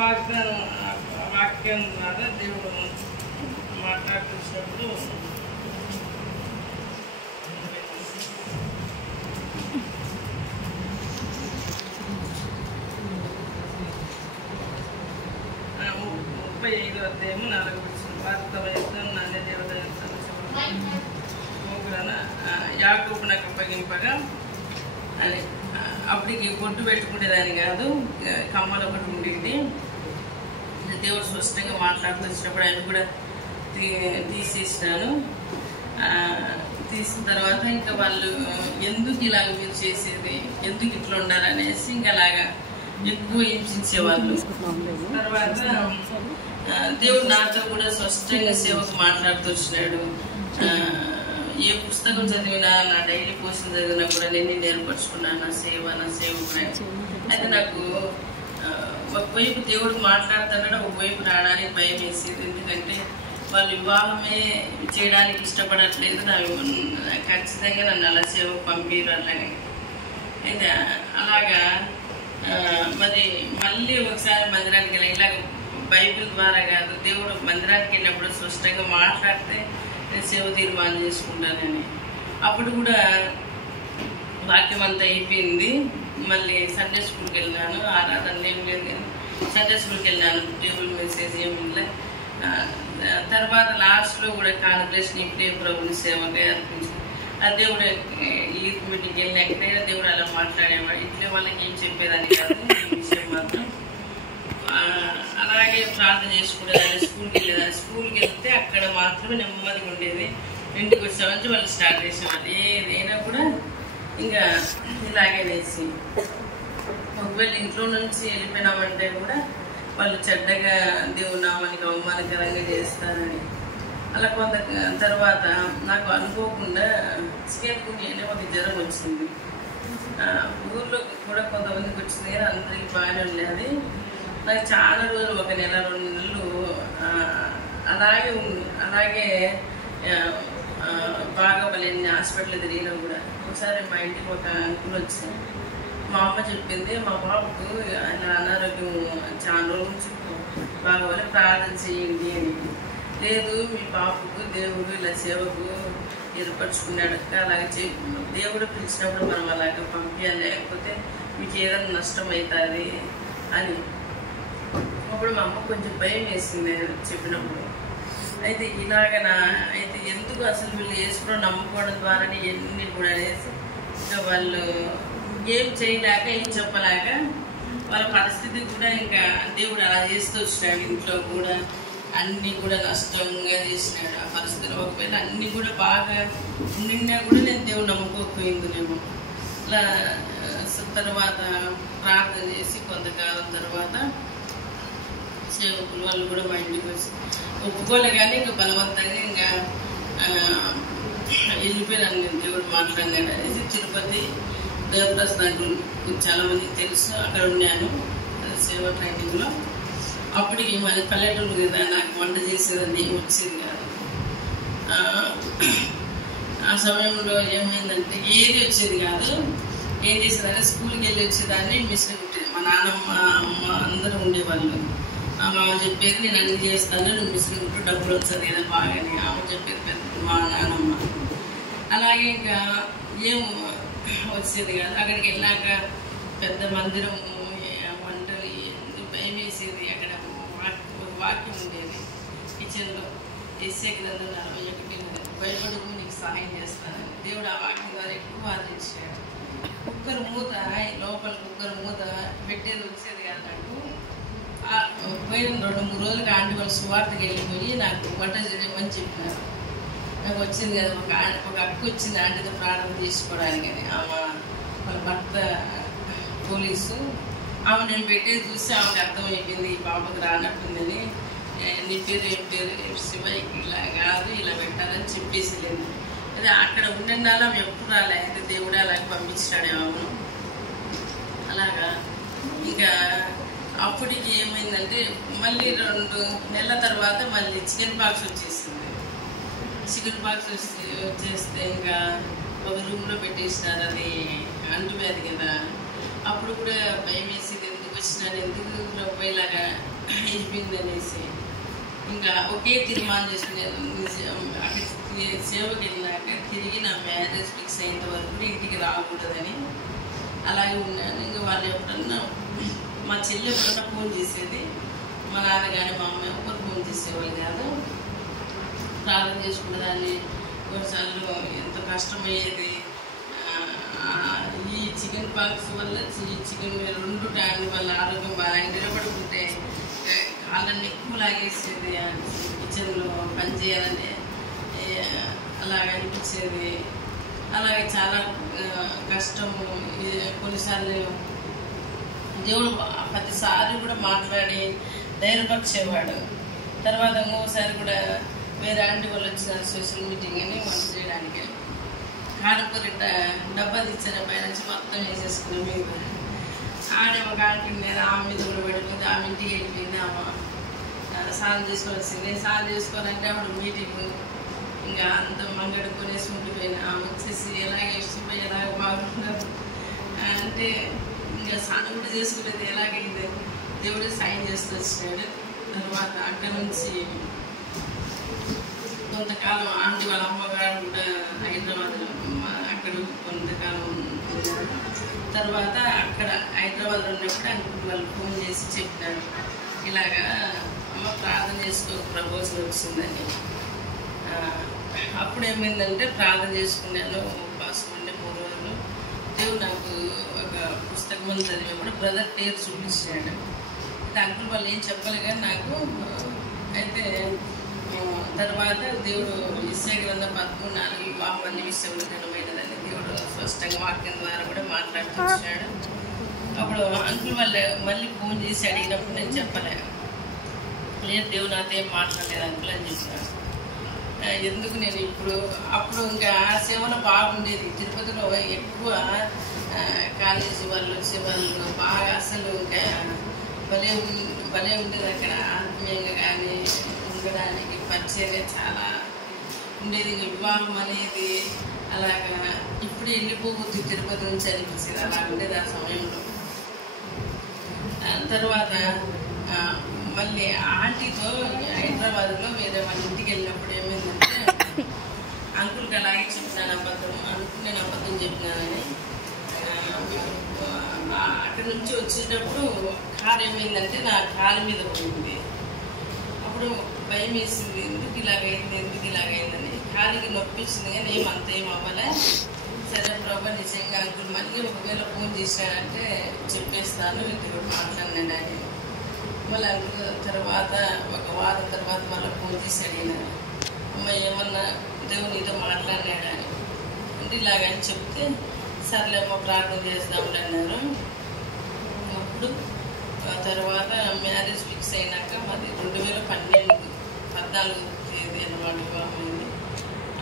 వాక్యం ద్వారా దేవుడు మాట్లాడుతున్నప్పుడు అధ్యాయము 4వ వచనం, వారితో యుద్ధం నాణ్య దేవత యాకోబు నాకు అప్పగింపగా అని. అప్పటికి బొట్టు పెట్టుకునేదాన్ని కాదు, కమ్మలు ఒకటి ఉండేది. దేవుడు స్పష్టంగా మాట్లాడుతూ వచ్చినప్పుడు ఆయన కూడా తీసేసినాను. తీసిన తర్వాత ఇంకా వాళ్ళు ఎందుకు ఇలాగ మీరు చేసేది, ఎందుకు ఇట్లా ఉండాలనేసి ఇంకా అలాగా ఎక్కువ హింసించేవాళ్ళు. తర్వాత దేవుడు నాతో కూడా స్పష్టంగా సేవకు మాట్లాడుతూ వచ్చినాడు. ఏ పుస్తకం చదివినా, నా డైలీ పోషన్ చదివినా కూడా నేను నేర్పరుచుకున్నాను నా సేవకునే. అయితే నాకు ఒకవైపు దేవుడు మాట్లాడుతున్నాడు, ఒకవైపు రావడానికి భయం వేసేది. ఎందుకంటే వాళ్ళు వివాహమే చేయడానికి ఇష్టపడట్లేదు, ఖచ్చితంగా నన్ను అలా సేవ పంపిరు అలాగే. అయితే అలాగా మరి మళ్ళీ ఒకసారి మందిరానికి వెళ్ళి ఇలాగ బైబిల్ ద్వారా కాదు, దేవుడు మందిరానికి వెళ్ళినప్పుడు స్పష్టంగా మాట్లాడితే నేను సేవ తీర్మానం చేసుకుంటానని. అప్పుడు కూడా వాక్యం అంతా అయిపోయింది. మళ్ళీ సండే స్కూల్కి వెళ్ళినాను. ఆరాధన ఏం లేదు కానీ సండే స్కూల్కి వెళ్ళినాను. టేబుల్ మెసేజ్ ఏమి లే. తర్వాత లాస్ట్లో కూడా కాన్గ్రెస్ని ఇప్పుడే ప్రభుని సేవగా అర్పించాను. ఆ దేవుడు యూత్ మీటింగ్కి వెళ్ళిన ఎక్కడైనా దేవుడు అలా మాట్లాడేవాడు. ఇంట్లో వాళ్ళకి ఏం చెప్పేదాన్ని కాదు, ఈ విషయం మాత్రం అలాగే ప్రార్థన చేసుకునేదాన్ని. స్కూల్కి వెళ్తే అక్కడ మాత్రమే నెమ్మదిగా ఉండేది. ఇంటికి వచ్చామంటే వాళ్ళు స్టార్ట్ చేసేవాళ్ళు. ఏదైనా కూడా ఇంకా ఇలాగే వేసి ఒకవేళ ఇంట్లో నుంచి వెళ్ళిపోయినామంటే కూడా వాళ్ళు చెడ్డగా దేవుని నామానికి అవమానకరంగా చేస్తారని. అలా కొంత తర్వాత నాకు అనుకోకుండా చికెన్ గుని అనే ఒక జ్వరం వచ్చింది. ఊళ్ళో కూడా కొంతమందికి వచ్చింది కానీ అందరికి బాగానే ఉండేది. నాకు చాలా రోజులు, 1 నెల 2 నెలలు అలాగే బాగా వాళ్ళని హాస్పిటల్ తిరిగినా కూడా. ఒకసారి మా ఇంటికి ఒక అంకుల్ వచ్చి మా అమ్మ చెప్పింది, మా బాబుకు ఆయన అనారోగ్యం చాలా రోజుల నుంచి బాగా ప్రార్థన చేయండి అని. లేదు, మీ బాబుకు దేవుడు ఇలా సేవకు ఏర్పరచుకున్నాడు, అలాగే దేవుడు పిలిచినప్పుడు మనం అలాగే పంపించాలి, లేకపోతే మీకు ఏదైనా నష్టం అవుతుంది అని. అప్పుడు మా అమ్మ కొంచెం భయం వేసింది చెప్పినప్పుడు. అయితే అయితే ఎందుకు అసలు వీళ్ళు వేసుకోవడం నమ్ముకోవడం ద్వారానే ఎన్ని కూడా అనేసి ఇంకా వాళ్ళు ఏం చేయలేక, ఏం చెప్పలేక వాళ్ళ పరిస్థితి కూడా ఇంకా దేవుడు అలా చేస్తూ వచ్చినాడు. ఇంట్లో కూడా అన్నీ కూడా నష్టంగా చేసినాడు ఆ పరిస్థితిలో. ఒకవేళ అన్నీ కూడా బాగా ఉండినా కూడా నేను దేవుడు నమ్ముకోకపోయిందినేమో. అలా తర్వాత ప్రార్థన చేసి కొంతకాలం తర్వాత సేవకులు వాళ్ళు కూడా మా ఇంటికి వచ్చి ఒప్పుకోలే కానీ ఇంకా బలవంతంగా ఇంకా వెళ్ళిపోయినాను. నేను దేవుడు మాట్లాడినాడు అనేసి తిరుపతి దేవప్రసాద్ చాలా మందికి తెలుసు, అక్కడ ఉన్నాను సేవ ట్రైనింగ్లో. అప్పటికి మరి పల్లెటూరు కదా, నాకు వంట చేసేదని వచ్చేది కాదు. ఆ సమయంలో ఏమైందంటే ఏది వచ్చేది కాదు. ఏం చేసేదాన్ని, స్కూల్కి వెళ్ళి వచ్చేదాన్ని మిషన్ కుట్టేది. మా నాన్నమ్మ, అమ్మ అందరూ ఉండేవాళ్ళు. ఆమె చెప్పేది నేను అన్ని చేస్తాను, నువ్వు మిషన్ కుట్టు, డబ్బులు వచ్చేది కదా బాగానే ఆమె చెప్పేది పెద్ద మా నాన్నమ్మ. అలాగే ఇంకా ఏం వచ్చేది కాదు. అక్కడికి వెళ్ళాక పెద్ద మందిరం, వంటలు భయం వేసేది. అక్కడ ఒక వాక్యం ఉండేది కిచెన్లో, ఎస్ఏ గ్రంథం 41 భయపడుకు నీకు సహాయం చేస్తానని. దేవుడు ఆ వాక్యం ద్వారా ఎక్కువ ఆదరించాడు. కుక్కర్ మూత లోపల పెట్టేది వచ్చేది కాదు. నాకు పోయిన 2-3 రోజులకి ఆంటీ వాళ్ళు సువార్తకి వెళ్ళిపోయి నాకు వంట చేయమని చెప్పినారు. నాకు వచ్చింది కదా, ఒక అక్క వచ్చింది ఆంటీతో ప్రార్థన చేసుకోవడానికి. ఆమె వాళ్ళ భర్త పోలీసు. ఆమె నేను పెట్టేది చూసి ఆమెకు అర్థమైపోయింది, ఈ పాపకు రానట్టుందని. నీ పేరు ఏం పేరు, శివయ్య, ఇలా కాదు ఇలా పెట్టాలని చెప్పేసి లేదు. అదే అక్కడ ఉండాలి, ఆమె ఎప్పుడు రాలే. అయితే దేవుడే అలాగే పంపించాడు ఆమెను. అలాగా ఇంకా అప్పటికి ఏమైందంటే మళ్ళీ 2 నెలల తర్వాత మళ్ళీ చికెన్ పాక్స్ వచ్చేసింది. చికెన్ పాక్స్ వచ్చేస్తే ఇంకా ఒక రూమ్లో పెట్టేసినారు. అది అంటువ్యాధి కదా. అప్పుడు కూడా భయం వేసేది, ఎందుకు వచ్చినారు, ఎందుకు ఇలాగా అయిపోయింది అనేసి. ఇంకా ఒకే తీర్మానం చేసుకునేది, అక్కడ సేవకి వెళ్ళినాక తిరిగి నా మ్యారేజ్ ఫిక్స్ అయ్యేంత వరకు ఇంటికి రాకూడదని అలాగే ఉన్నాను. ఇంకా వాళ్ళు ఎప్పుడన్నా మా చెల్లి ఎప్పుడన్నా ఫోన్ చేసేది, మా నాన్న కానీ మా అమ్మ ఎవరు ఫోన్ చేసేవాళ్ళు కాదు. ప్రార్థన చేసుకునేదాన్ని. కొన్నిసార్లు ఎంత కష్టమయ్యేది. ఈ చికెన్ పాక్స్ వల్ల ఈ చికెన్ 2 టైం వల్ల ఆరోగ్యం బాగా నిలబడుకుంటే వాళ్ళని ఎక్కువ లాగేసేది. కిచెన్లో పని చేయాలంటే అలాగ అనిపించేది. అలాగే చాలా కష్టము. కొన్నిసార్లు దేవుడు ప్రతిసారి కూడా మాట్లాడి ధైర్యపరిచేవాడు. తర్వాత ఇంకోసారి కూడా వేరే ఆంటీ వాళ్ళు వచ్చిన సోషల్ మీటింగ్ అని వంట చేయడానికి కారపూరి డబ్బా తెచ్చారు. పై నుంచి మొత్తం వేసేసుకున్నాం. మీద ఆడే ఒక ఆంటీ నేను ఆమె మీద కూడా పడిపోయింది. ఆమె ఇంటికి వెళ్ళిపోయింది. ఆమె స్నానం చేసుకొని వచ్చింది. స్నానం చేసుకోవాలంటే అప్పుడు మీటింగ్ ఇంకా అంత మంగడుకొనేసి ఉండిపోయినా. ఆమె వచ్చేసి ఎలాగే ఇష్టపోయి ఎలాగ బాగున్నారు అంటే ఇంకా స్నానం కూడా చేసుకునేది ఎలాగైంది దేవుడే సాయం చేస్తూ వచ్చినాడు. తర్వాత అక్కడి నుంచి కొంతకాలం ఆంటీ వాళ్ళ అమ్మగారు కూడా హైదరాబాద్లో అక్కడ కొంతకాలం ఉన్నారు. తర్వాత అక్కడ హైదరాబాద్లో ఉన్నప్పుడు అంకుల్ వాళ్ళు ఫోన్ చేసి చెప్పినారు, ఇలాగా అమ్మ ప్రార్థన చేసుకో ప్రపోజల్ వచ్చిందని. అప్పుడు ఏమైందంటే ప్రార్థన చేసుకున్నాను. ఉపవాసం ఉండే 3 రోజులు దేవుడు నాకు ఒక పుస్తకం చదివినప్పుడు బ్రదర్ పేరు చూపించాడు. అంకుల్ వాళ్ళు ఏం చెప్పాలి కానీ నాకు అయితే తర్వాత దేవుడు యెషయా గ్రంథం 13:4 వివాహం విషయంలో ఘనమైనదని దేవుడు స్పష్టంగా వాక్యం ద్వారా కూడా మాట్లాడుతూ వచ్చాడు. అప్పుడు అంకుల్ వాళ్ళు మళ్ళీ ఫోన్ చేసి అడిగినప్పుడు నేను చెప్పలేను, లేదు దేవుడు నాతో ఏం మాట్లాడలేదు అంకుల్ అని చెప్పినాను. ఎందుకు నేను అప్పుడు ఇంకా సేవలో బాగుండేది. తిరుపతిలో ఎక్కువ కాలేజీ వాళ్ళు వచ్చేవాళ్ళు బాగా అసలు ఇంకా భలే ఉండేది. అక్కడ ఆత్మీయంగా కానీ ఉండడానికి పరిచయం చాలా ఉండేది. వివాహం అనేది అలాగా ఇప్పుడు వెళ్ళిపోవద్దు తిరుపతి నుంచి అనిపించేది. అలా ఉండేది ఆ సమయంలో. తర్వాత మళ్ళీ ఆంటీతో హైదరాబాద్లో వేరే వాళ్ళ ఇంటికి వెళ్ళినప్పుడు ఏమైందంటే అంకుల్కి అలాగే చెప్పినాను అబద్ధం. అంకుల్ నేను అబద్ధం చెప్పినానని. అక్కడి నుంచి వచ్చేటప్పుడు కారు ఏమైందంటే నా కారు మీద పోయింది. అప్పుడు భయం వేసింది, ఎందుకు ఇలాగైందని. కాలికి నొప్పించింది కానీ ఏం అవ్వలే. సరే ప్రభా నిజంగా అంకుల్ మళ్ళీ ఒకవేళ ఫోన్ చేశానంటే చెప్పేస్తాను, ఇంటికి మాట్లాడినాను అని. మళ్ళీ అంకుల్ తర్వాత ఒక వారం తర్వాత మళ్ళీ ఫోన్ చేసి అడిగినాను, అమ్మ ఏమన్నా దేవుడు నీతో మాట్లాడినాడు అని. అంటే ఇలాగని చెప్తే సర్లేమ్మ ప్రార్థన చేద్దాంలే అన్నారు. అప్పుడు తర్వాత మ్యారేజ్ ఫిక్స్ అయినాక మాది 2014 తేదీ అన్నమాట వివాహమైంది.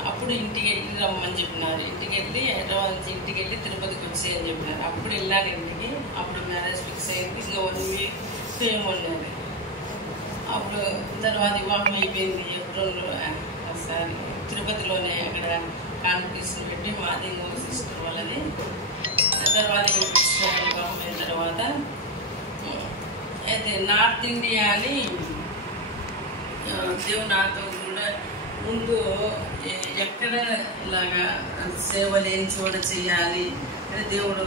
అప్పుడు ఇంటికి వెళ్ళి రమ్మని చెప్పినారు. ఇంటికి వెళ్ళి హైదరాబాద్ నుంచి ఇంటికి వెళ్ళి తిరుపతికి వచ్చేయని చెప్పినారు. అప్పుడు వెళ్ళాను ఇంటికి. అప్పుడు మ్యారేజ్ ఫిక్స్ అయింది. ఇంకా 1 వీక్ ఏమన్నారు. అప్పుడు తర్వాత వివాహం అయిపోయింది. ఏప్రిల్లో తిరుపతిలోనే అక్కడ కాన్ఫరెన్స్ని పెట్టి మాది ఇంకో సిస్టర్ వాళ్ళది. తర్వాత వివాహం అయిన తర్వాత అయితే నార్త్ ఇండియా అని దేవుడు నాతో కూడా ముందు ఎక్కడ ఇలాగా సేవలు ఏం చేయాలి అని దేవుడు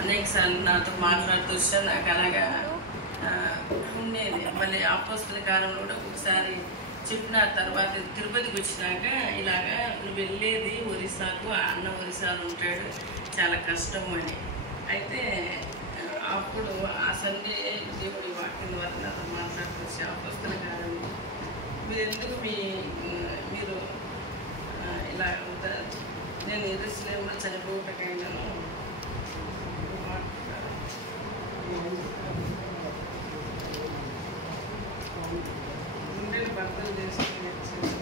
అనేకసార్లు నాతో మాట్లాడుతూ వచ్చా. నాకు అలాగా ఉండేది. మళ్ళీ అపోస్తల కాలంలో కూడా ఒకసారి చెప్పిన తర్వాత తిరుపతికి వచ్చినాక ఇలాగా నువ్వు వెళ్ళేది ఒరిస్సాకు, అన్న ఒరిస్సాలో ఉంటాడు, చాలా కష్టం అని. అయితే అప్పుడు ఆ సండే దేవుడి వాక్యం ద్వారా నాతో మాట్లాడుతూ వచ్చి అపోస్తల కాలంలో మీరు ఇలా నేను ఎదురుసిలేమో చనిపోకైనాను గుండెలు భర్తలు చేసుకుని వచ్చాను.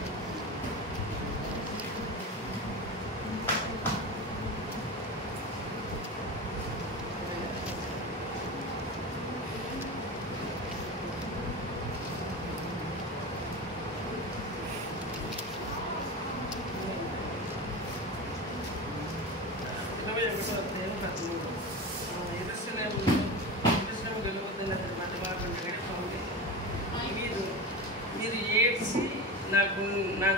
మీరు ఏడ్చి నా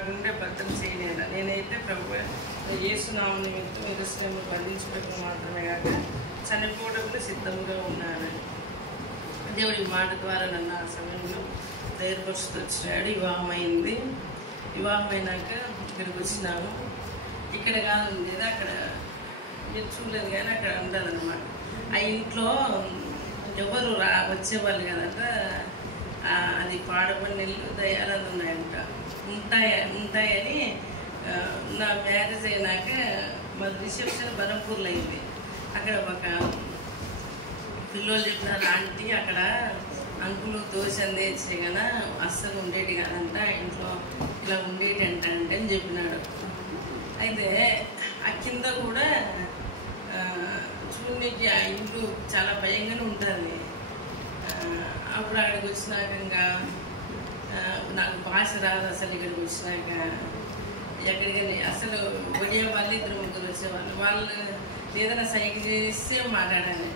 గుండె బద్దలు చేయలేదా? నేనైతే ప్రభు యేసునామం నిమిత్తం ఎరుసలేమును బంధించుటకు మాత్రమే కాక చనిపోవడానికి సిద్ధంగా ఉన్నానని దేవుడి మాట ద్వారా నన్ను ఆ సమయంలో ధైర్యపరుస్తూ వచ్చినాడు. వివాహం అయింది. వివాహం అయినాక ఇక్కడికి వచ్చినాము. ఇక్కడ కాదు ఉండేది, అక్కడ మీరు చూడలేదు కానీ అక్కడ ఉండాలన్నమాట. ఆ ఇంట్లో ఎవరు వచ్చేవాళ్ళు కదంట. అది పాడబడిన ఇల్లు దయ్యాలని ఉన్నాయంట, ఉంటాయని నా మ్యారేజ్ అయినాక మళ్ళీ రిసెప్షన్ బరంపూర్లో అయింది. అక్కడ ఒక పిల్లలు చెప్పినారు, ఆంటీ అక్కడ అంకులు దోశ అందేసి కదా అస్సలు ఉండేటి కాదంట, ఇంట్లో ఇలా ఉండేటి అంటే అని చెప్పినాడు. అయితే ఆ కింద కూడా చూడడానికి ఆ ఇంట్లో చాలా భయంగానే ఉంటుంది. అప్పుడు అక్కడికి వచ్చినాక ఇంకా నాకు భాష రాదు అసలు. ఇక్కడికి వచ్చినాక ఎక్కడికైనా అసలు ఒడియా వాళ్ళు 2-3 వచ్చేవాళ్ళు. వాళ్ళు ఏదైనా సైకిల్ చేస్తే మాట్లాడాలి.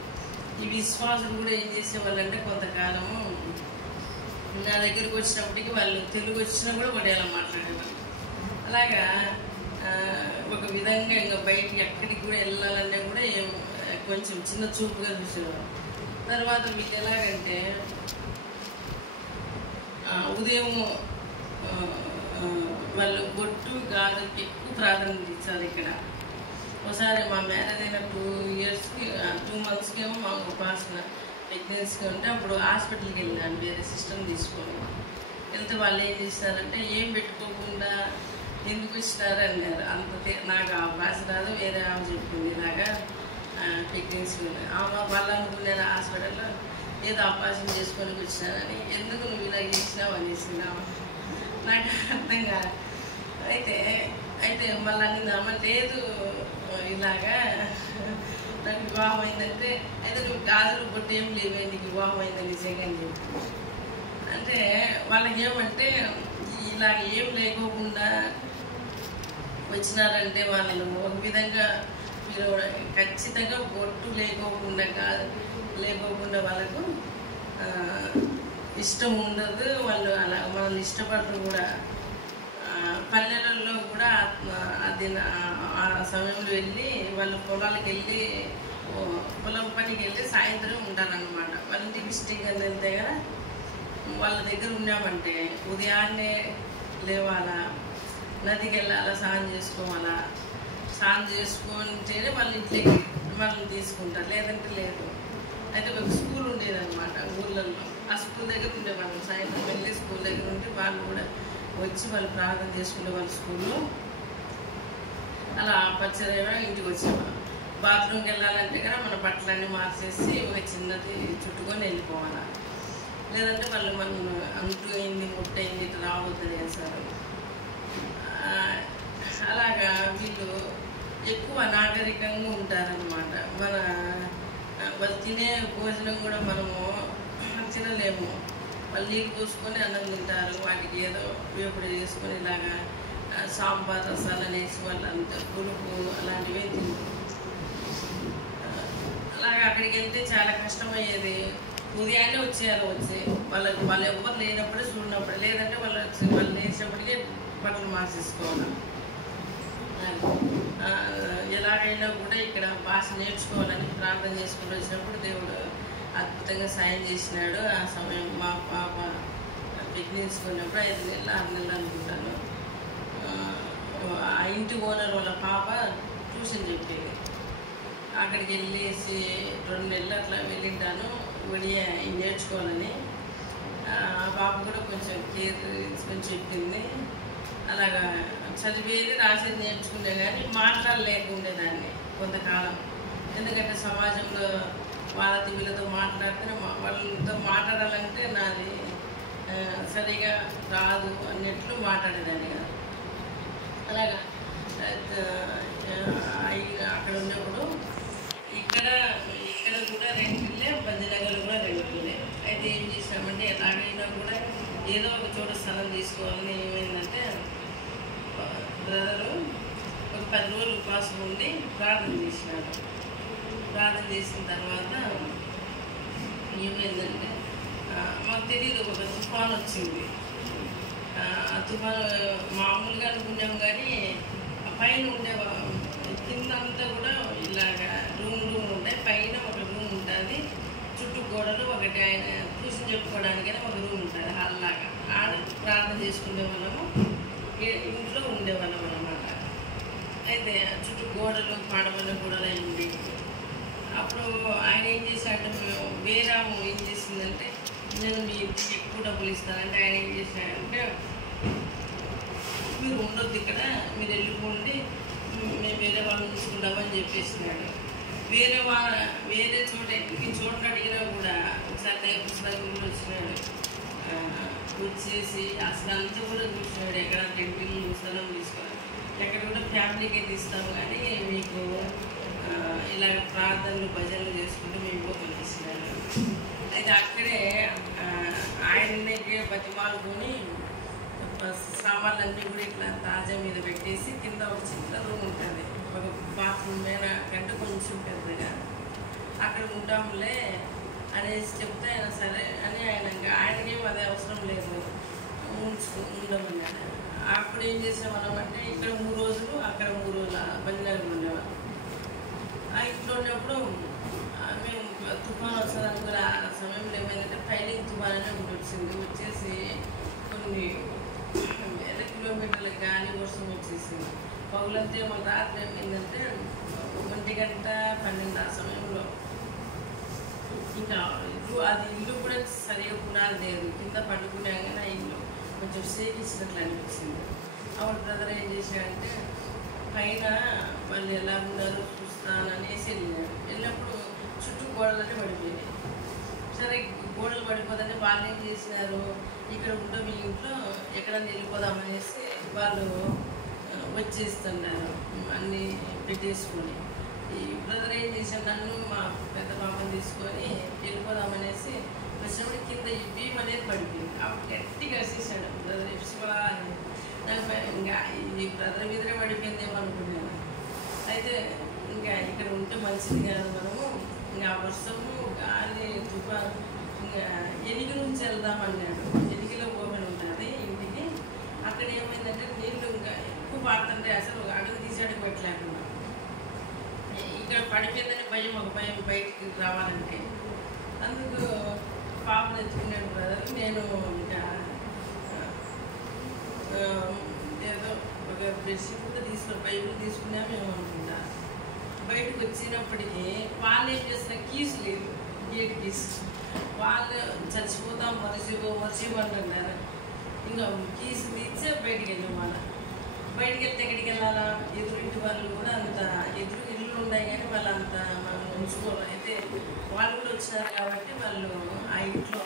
ఈ విశ్వాసులు కూడా ఏం చేసేవాళ్ళు అంటే కొంతకాలము నా దగ్గరికి వచ్చినప్పటికీ వాళ్ళు తెలుగు వచ్చినా కూడా ఒడియాలో మాట్లాడేవాళ్ళు. అలాగా ఒక విధంగా ఇంకా బయటికి ఎక్కడికి కూడా వెళ్ళాలన్నా కూడా కొంచెం చిన్న చూపుగా చూసేవాళ్ళు. తర్వాత వీళ్ళు ఎలాగంటే ఉదయం వాళ్ళు బొట్టు గాజుకి ఎక్కువ ప్రాధాన్యత ఇచ్చారు. ఇక్కడ ఒకసారి మా మ్యారేజ్ అయిన 2 monthsకి ఏమో మా ఉపాసన ప్రెగ్నెన్సీగా ఉంటే అప్పుడు హాస్పిటల్కి వెళ్ళాను వేరే సిస్టమ్ తీసుకొని. వెళ్తే వాళ్ళు ఏం చేస్తారంటే ఏం పెట్టుకోకుండా ఎందుకు ఇస్తారు అన్నారు. అంత నాకు ఆ భాష రాదు, వేరే ఆమె చెప్పింది ఇలాగా ప్రెగ్నెన్సీ వాళ్ళు అనుకున్నారు హాస్పిటల్లో ఏదో ఆపరేషన్ చేసుకొని వచ్చినానని. ఎందుకు నువ్వు ఇలా చేసినావు అనేసినావు, నాకు అర్థం కాదు. అయితే మళ్ళీ అనిందామా, లేదు ఇలాగా నాకు వివాహం అయిందంటే, అయితే నువ్వు గాజులు బొట్టు ఏం లేవే నీకు వివాహం అయిందని నిజంగా అని చెప్పి అంటే వాళ్ళకి ఏమంటే ఇలాగ ఏం లేకోకుండా వచ్చినారంటే వాళ్ళు ఒక విధంగా మీరు ఖచ్చితంగా బొట్టు లేకోకుండా వాళ్ళకు ఇష్టం ఉండదు. వాళ్ళు అలా మనల్ని ఇష్టపడరు కూడా. పల్లెలలో కూడా అది ఆ సమయంలో వెళ్ళి వాళ్ళు పొలాలకు వెళ్ళి పొలం పనికి వెళ్ళి సాయంత్రం ఉంటారనమాట. వాళ్ళ ఇంటికి విజిటింగ్ అని వెళ్తే కదా వాళ్ళ దగ్గర ఉన్నామంటే ఉదయాన్నే లేవాలా, నదికి వెళ్ళాలా, స్నానం చేసుకోవాలా. స్నానం చేసుకుంటేనే వాళ్ళ ఇంట్లోకి వాళ్ళని తీసుకుంటారు, లేదంటే లేదు. అయితే ఒక స్కూల్ ఉండేదన్నమాట ఊళ్ళల్లో. ఆ స్కూల్ దగ్గర ఉండేవాళ్ళం. సాయంత్రం వెళ్ళి స్కూల్ దగ్గర ఉంటే వాళ్ళు కూడా వచ్చి వాళ్ళు ప్రార్థన చేసుకునే వాళ్ళ స్కూల్లో. అలా పచ్చదైనా ఇంటికి వచ్చేవాళ్ళం. బాత్రూమ్కి వెళ్ళాలంటే కదా మన బట్టలన్నీ మార్చేసి ఒక చిన్నది చుట్టుకొని వెళ్ళిపోవాలి. లేదంటే వాళ్ళు మనం అంటు అయింది, ముట్టయింది ఇట్లా రావద్దని వేస్తారు. అలాగా వీళ్ళు ఎక్కువ నాగరికంగా ఉంటారనమాట. వాళ్ళు తినే భోజనం కూడా మనము తినలేము. వాళ్ళు నీళ్ళు పోసుకొని అన్నం తింటారు. వాటికి ఏదో వేపుడు చేసుకొని ఇలాగా సాంబార్ రసాలు అనేసి వాళ్ళు అంత పులుపు అలాంటివే తింటారు. అలాగే అక్కడికి వెళ్తే చాలా కష్టమయ్యేది. ఉదయాన్నే వచ్చి వాళ్ళు ఎవ్వరు లేనప్పుడే చూడినప్పుడు, లేదంటే వాళ్ళు లేచినప్పటికీ బట్టలు మార్చేసుకోవాలి. ఎలాగైనా కూడా ఇక్కడ భాష నేర్చుకోవాలని ప్రార్థన చేసుకుంటూ వచ్చినప్పుడు దేవుడు అద్భుతంగా సాయం చేసినాడు. ఆ సమయం మా పాప ప్రెగ్నెన్సీ ఉన్నప్పుడు 5 నెలలు 6 నెలలు అనుకుంటాను. ఆ ఇంటి ఓనర్ వాళ్ళ పాప ట్యూషన్ చెప్పేది. అక్కడికి వెళ్ళేసి 2 నెలలు అట్లా వెళ్ళింటాను ఒడియా నేర్చుకోవాలని. ఆ పాప కూడా కొంచెం కేర్ తీసుకొని చెప్పింది. అలాగా చదివేది రాసేది నేర్చుకునే కానీ మాట్లాడలేకుండేదాన్ని కొంతకాలం. ఎందుకంటే సమాజంలో వీళ్ళతో మాట్లాడితే వాళ్ళతో మాట్లాడాలంటే నాది సరిగా రాదు అన్నట్లు మాట్లాడేదాన్ని కాదు. అలాగా అక్కడ ఉన్నప్పుడు ఇక్కడ కూడా 2 ఇళ్ళే, బందినగర్ కూడా 2 ఇళ్ళే. అయితే ఏం చేసామంటే ఎలాగైనా కూడా ఏదో ఒక చోట స్థలం తీసుకోవాలని ఏమైందంటే బ్రదరు ఒక 10 రోజులు ఉపవాసం ఉండి ప్రార్థన చేసినాడు. ప్రార్థన చేసిన తర్వాత ఏమైందంటే మాకు తెలియదు, ఒక తుఫాను వచ్చింది. ఆ తుఫాను మామూలుగా అనుకున్నాం కానీ పైన ఉండే కింద అంతా కూడా ఇలాగా రూమ్ ఉంటాయి. పైన ఒక రూమ్ ఉంటుంది, చుట్టూ గోడలు ఒకటి ఆయన ట్యూషన్ చెప్పుకోవడానికైనా ఒక రూమ్ ఉంటుంది, హాల్ లాగా. ఆడ ప్రార్థన చేసుకునే వాళ్ళము, ఇంట్లో ఉండేవాళ్ళం అన్నమాట. అయితే చుట్టూ గోడలు పాడబడిన గోడలు అయి ఉండేవి. అప్పుడు ఆయన ఏం చేశాడంటే వేరే ఏం చేసిందంటే నేను మీ ఇంటికి ఎక్కువ డబ్బులు ఇస్తానంటే ఆయన ఏం చేశాడంటే మీరు ఉండొద్దు ఇక్కడ, మీరు వెళ్ళిపోండి, మేము వేరే వాళ్ళని చూసుకుంటామని చెప్పేసినాడు. వేరే చోట ఇంటికి చోట అడిగినా కూడా ఒకసారి నేర్పించడానికి కూడా వచ్చినాడు. వచ్చేసి అసలు అంతా కూడా చూసినాడు. ఎక్కడ టెంపుల్ స్థలం తీసుకోవాలి, ఎక్కడ కూడా ఫ్యామిలీకి తీస్తాము, కానీ మీకు ఇలాగ ప్రార్థనలు భజనలు చేసుకుంటూ మేము పంపిస్తున్నాడు. అయితే అక్కడే ఆయననే బతిమాలుకొని సామాన్లన్నీ కూడా ఇట్లా తాజా మీద పెట్టేసి కింద ఒక చిన్న రూమ్ ఉంటుంది, ఒక బాత్రూమ్ మీద కంటే కొంచెం పెద్దగా, అక్కడ ఉంటాంలే అనేసి చెప్తే ఆయన సరే అని ఆయనకేం అదే అవసరం లేదు ఉండమన్నాడు. అప్పుడు ఏం చేసామన్నామంటే ఇక్కడ 3 రోజులు అక్కడ 3 రోజులు బంజారాలు ఉండేవాళ్ళం. ఇంట్లో ఉన్నప్పుడు మేము తుఫాను వస్తుందని కూడా ఆ సమయంలో ఏమైందంటే ఫైలింగ్ తుఫాన్ అని ఒకటి వచ్చింది. వచ్చేసి కొన్ని వేల కిలోమీటర్ల గాలి వర్షం వచ్చేసింది. పగులంతే మన రాత్రి ఏమైందంటే 1 గంట 12 ఆ సమయంలో ఇంకా అది ఇల్లు కూడా సరిగా పునాది లేదు, కింద పండుకునే కానీ ఆ ఇల్లు కొంచెం సేకిచ్చినట్లు అనిపించింది. అప్పుడు బ్రదర్ ఏం చేశాడంటే పైన వాళ్ళు ఎలా ఉన్నారో చూస్తాననేసి వెళ్ళినాడు. వెళ్ళినప్పుడు చుట్టూ గోడలన్నీ పడిపోయినాయి. సరే గోడలు పడిపోతుంటే వాళ్ళు ఏం చేసినారు, ఇక్కడ ఉంటే మీ ఇంట్లో ఎక్కడ వెళ్ళిపోదామనేసి వాళ్ళు వచ్చేస్తున్నారు అన్నీ పెట్టేసుకొని. ఈ బ్రదర్ ఏం చేశాడు, నన్ను మా పెద్ద పాపను తీసుకొని వెళ్ళిపోదామనేసి వచ్చినప్పుడు కింద ఈ బీమ్ అనేది పడిపోయింది. అప్పుడు గట్టిగా వేసేసాడు బ్రదర్ ఎప్సుకోలా. నాకు ఇంకా ఈ బ్రదర్ మీదనే పడిపోయిందేమో అనుకున్నాను. అయితే ఇంకా ఇక్కడ ఉంటే మంచిది కాదు, మనము ఇంకా వర్షము గాలి తుఫాను ఇంకా ఎనిగి నుంచి వెళ్దామన్నాడు. ఎనిగిలో ఓపెన్ ఉంటుంది ఇంటికి. అక్కడ ఏమైందంటే నీళ్ళు ఇంకా ఎక్కువ పాడుతుంటే అసలు అడుగు తీసాడు పెట్టలేకుండా ఇక్కడ పడిపోయిందని భయం, ఒక భయం బయటికి రావాలంటే. అందుకు పాపను ఎత్తుకున్నాడు బ్రదర్. నేను ఇంకా ఏదో ఒక బెడ్షీట్ కూడా బైబుల్ తీసుకున్నాము ఏమనుకుంటా. బయటకు వచ్చినప్పటికీ వాళ్ళు ఏం చేసిన కీస్ లేదు, గేట్ కీస్. వాళ్ళు చచ్చిపోతాం మర్చిపోమన్నారు. ఇంకా కీస్ తీర్చే బయటికి వెళ్ళాం. వాళ్ళ బయటికి వెళ్తే ఎక్కడికి వెళ్ళాలా, ఎదురింటి వాళ్ళు కూడా అంత ఎదురు ఇల్లు ఉన్నాయి కానీ వాళ్ళు అంత మనం ఉంచుకోవాలి. అయితే వాళ్ళు కూడా వచ్చినారు కాబట్టి వాళ్ళు ఆ ఇంట్లో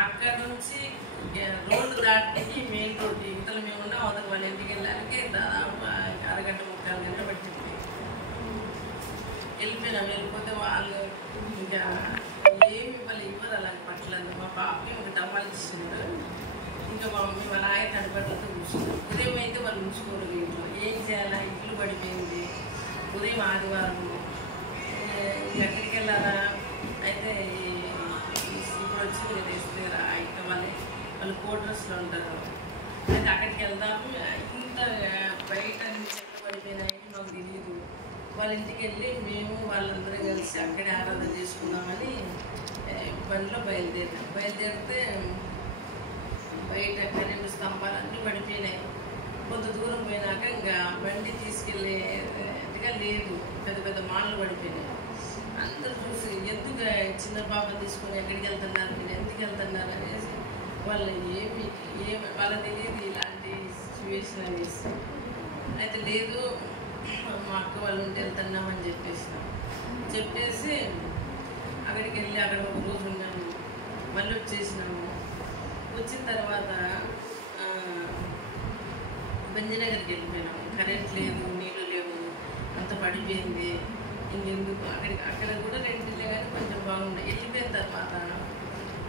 అక్కడ నుంచి రోడ్డు దాటికి మెయిన్ రోడ్డు ఇంతలో మేము ఉన్నాం. అవతల వాళ్ళ ఇంటికి వెళ్ళడానికి దాదాపు 1.5 గంట 3/4 గంట పట్టింది. వెళ్ళిపోయినాం. వెళ్ళిపోతే వాళ్ళు ఇంకా ఏమి ఇవ్వరు అలా పట్లేదు. మా పాపకి ఒక డబ్బాలు ఇచ్చినాడు. ఇంకా మమ్మీ వాళ్ళ ఆయన తడిపట్లతో కూర్చున్నారు. ఉదయం అయితే వాళ్ళు ఉంచుకోరు ఇంట్లో. ఏం చేయాలా, ఇల్లు పడిపోయింది. ఉదయం ఆదివారం ఎక్కడికి వెళ్ళాలా. అయితే ఇప్పుడు వచ్చి మీరు వేస్తారా ఇంకా వాళ్ళు కోటర్స్లో ఉంటారు. అయితే అక్కడికి వెళ్దాము. ఇంత బయట చెట్లు పడిపోయినాయి మాకు తెలియదు. వాళ్ళ ఇంటికి వెళ్ళి మేము వాళ్ళందరం కలిసి అక్కడే ఆరాధన చేసుకుందామని బండిలో బయలుదేరితే బయట కరెంటు స్తంభాలన్నీ పడిపోయినాయి. కొంత దూరం పోయినాక ఇంకా బండి తీసుకెళ్ళేట్టుగా లేదు, పెద్ద పెద్ద మాటలు పడిపోయినాయి. అందరూ చూసి ఎందుకు చిన్న పాపను తీసుకొని ఎక్కడికి వెళ్తున్నారు, మీరు ఎందుకు వెళ్తున్నారు అనేసి వాళ్ళు ఏమి వాళ్ళకి తెలియదు ఇలాంటి సిచ్యువేషన్ అనేసి. అయితే లేదు మా అక్క వాళ్ళు ఉంటే వెళ్తున్నామని చెప్పేసి అక్కడికి వెళ్ళి అక్కడ ఒక రోజు ఉన్నాము. మళ్ళీ వచ్చేసినాము. వచ్చిన తర్వాత బంజనగర్కి వెళ్ళిపోయినాము. కరెంట్ లేదు, నీళ్ళు లేవు, అంత పడిపోయింది. ఇంకెందుకు అక్కడ కూడా రెండిల్లే కానీ కొంచెం బాగుండే. వెళ్ళిపోయిన తర్వాత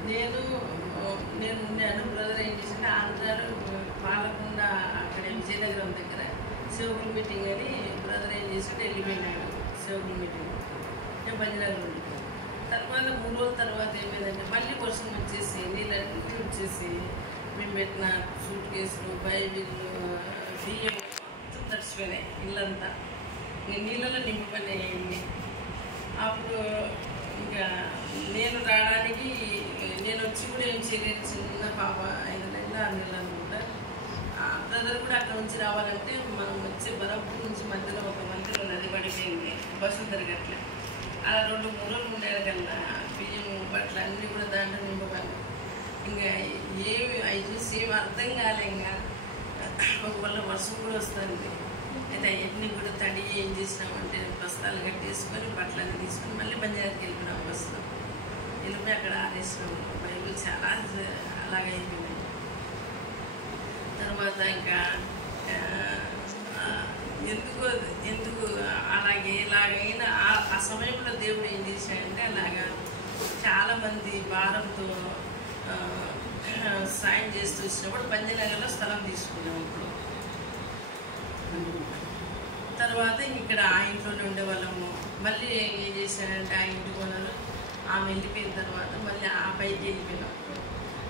నేను ఉన్నాను. బ్రదర్ ఏం చేసింటే ఆంధ్రాలో పాలకొండ అక్కడ విజయనగరం దగ్గర సేవకుల మీటింగ్ అని బ్రదర్ ఏం చేసింటే వెళ్ళిపోయినాడు సేవకుల మీటింగ్. నేను బంజనగర్ ఉండిపోయాను. తర్వాత 3 రోజుల తర్వాత ఏమైందంటే మళ్ళీ వర్షం వచ్చేసి నీళ్ళన్నీ వచ్చేసి మేము పెట్టిన సూట్ కేసులు, బైబిళ్ళు, బియ్యం మొత్తం తడిచిపోయినాయి. ఇల్లంతా నీళ్ళలో నింపిపోయినాయి. అప్పుడు ఇంకా నేను రావడానికి నేను వచ్చి కూడా ఏం చేయలేదు. చిన్న పాప 5 నెలలు 6 నెలలు అనుకుంటా. బ్రదర్ కూడా అక్కడ నుంచి రావాలంటే మనం వచ్చే బరంపూర్ నుంచి మధ్యలో ఒక మధ్యలో నది పడిపోయింది, బస్సు తిరగట్లే. అలా 2-3 రోజులు ఉండేది కన్నా బియ్యం బట్టలు అన్నీ కూడా దాంట్లో నింపగలను. ఇంకా ఏమి అవి చూసి ఏమి అర్థం కాలే. ఇంకా ఒకవేళ వర్షం కూడా వస్తుంది. అయితే అవన్నీ కూడా తడి ఏం చేసినామంటే బస్తాలు కట్టేసుకొని బట్టలన్నీ తీసుకొని మళ్ళీ బంజారాకి వెళ్ళిపోయినాం. బస్సులో వెళ్ళిపోయి అక్కడ ఆరేసినాము. బైబిల్ చాలా అలాగైపోయింది. తర్వాత ఇంకా ఎందుకు ఎలాగైనా ఆ సమయంలో దేవుడు ఏం చేశాడంటే అలాగా చాలామంది భారంతో సాయం చేస్తూ వచ్చినప్పుడు పంజనగర్లో స్థలం తీసుకున్నాం. ఇప్పుడు తర్వాత ఇక్కడ ఆ ఇంట్లోనే ఉండేవాళ్ళము. మళ్ళీ ఏం చేశాడంటే ఆ ఇంటి కొనలు ఆమె వెళ్ళిపోయిన తర్వాత మళ్ళీ ఆ పైకి వెళ్ళిపోయినాం.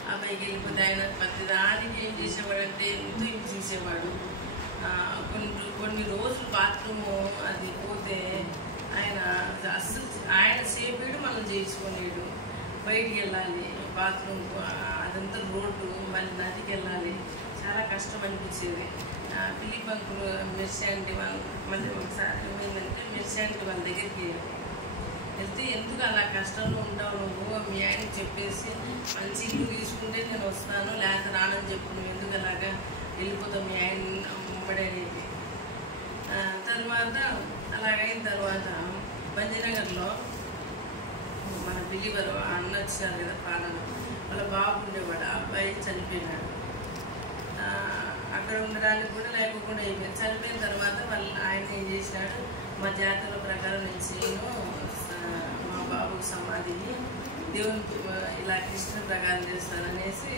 ఆ పైకి వెళ్ళిపోతే ఆయన ప్రతి దానికి ఏం చేసేవాడంటే ఎంతో హింసించేవాడు. కొన్ని రోజులు బాత్రూము అది పోతే ఆయన సేపేడు మనం చేసుకునేడు. బయటికి వెళ్ళాలి, బాత్రూమ్ అదంతా రోడ్డు, మళ్ళీ నదికి వెళ్ళాలి. చాలా కష్టం అనిపించేది. ఫిలిప్ అంకులు మెర్శాంటి మళ్ళీ ఒకసారి ఏమైందంటే మెర్శాంటి వాళ్ళ దగ్గరికి వెళ్తే ఎందుకు అలా కష్టంలో ఉంటావు నువ్వు, మీ ఆయన చెప్పేసి మంచి ఇల్లు తీసుకుంటే నేను వస్తాను, లేకపోతే రానని చెప్పు, నువ్వు ఎందుకు అలాగా వెళ్ళిపోతావు మీ ఆయన ముమ్మడనేది. తర్వాత అలాగైన తర్వాత బంజనగర్లో మన బిలీవరు అన్న వచ్చారు కదా పాలన, వాళ్ళ బాబు ఉండేవాడు. ఆ అబ్బాయి చనిపోయినాడు. అక్కడ ఉండడానికి కూడా లేకుండా అయిపోయింది. చనిపోయిన తర్వాత ఆయన ఏం చేసినాడు, మా జాతర ప్రకారం నేను మా బాబుకు సమాధిని దేవునికి ఇలా కృష్ణ ప్రకారం చేస్తాననేసి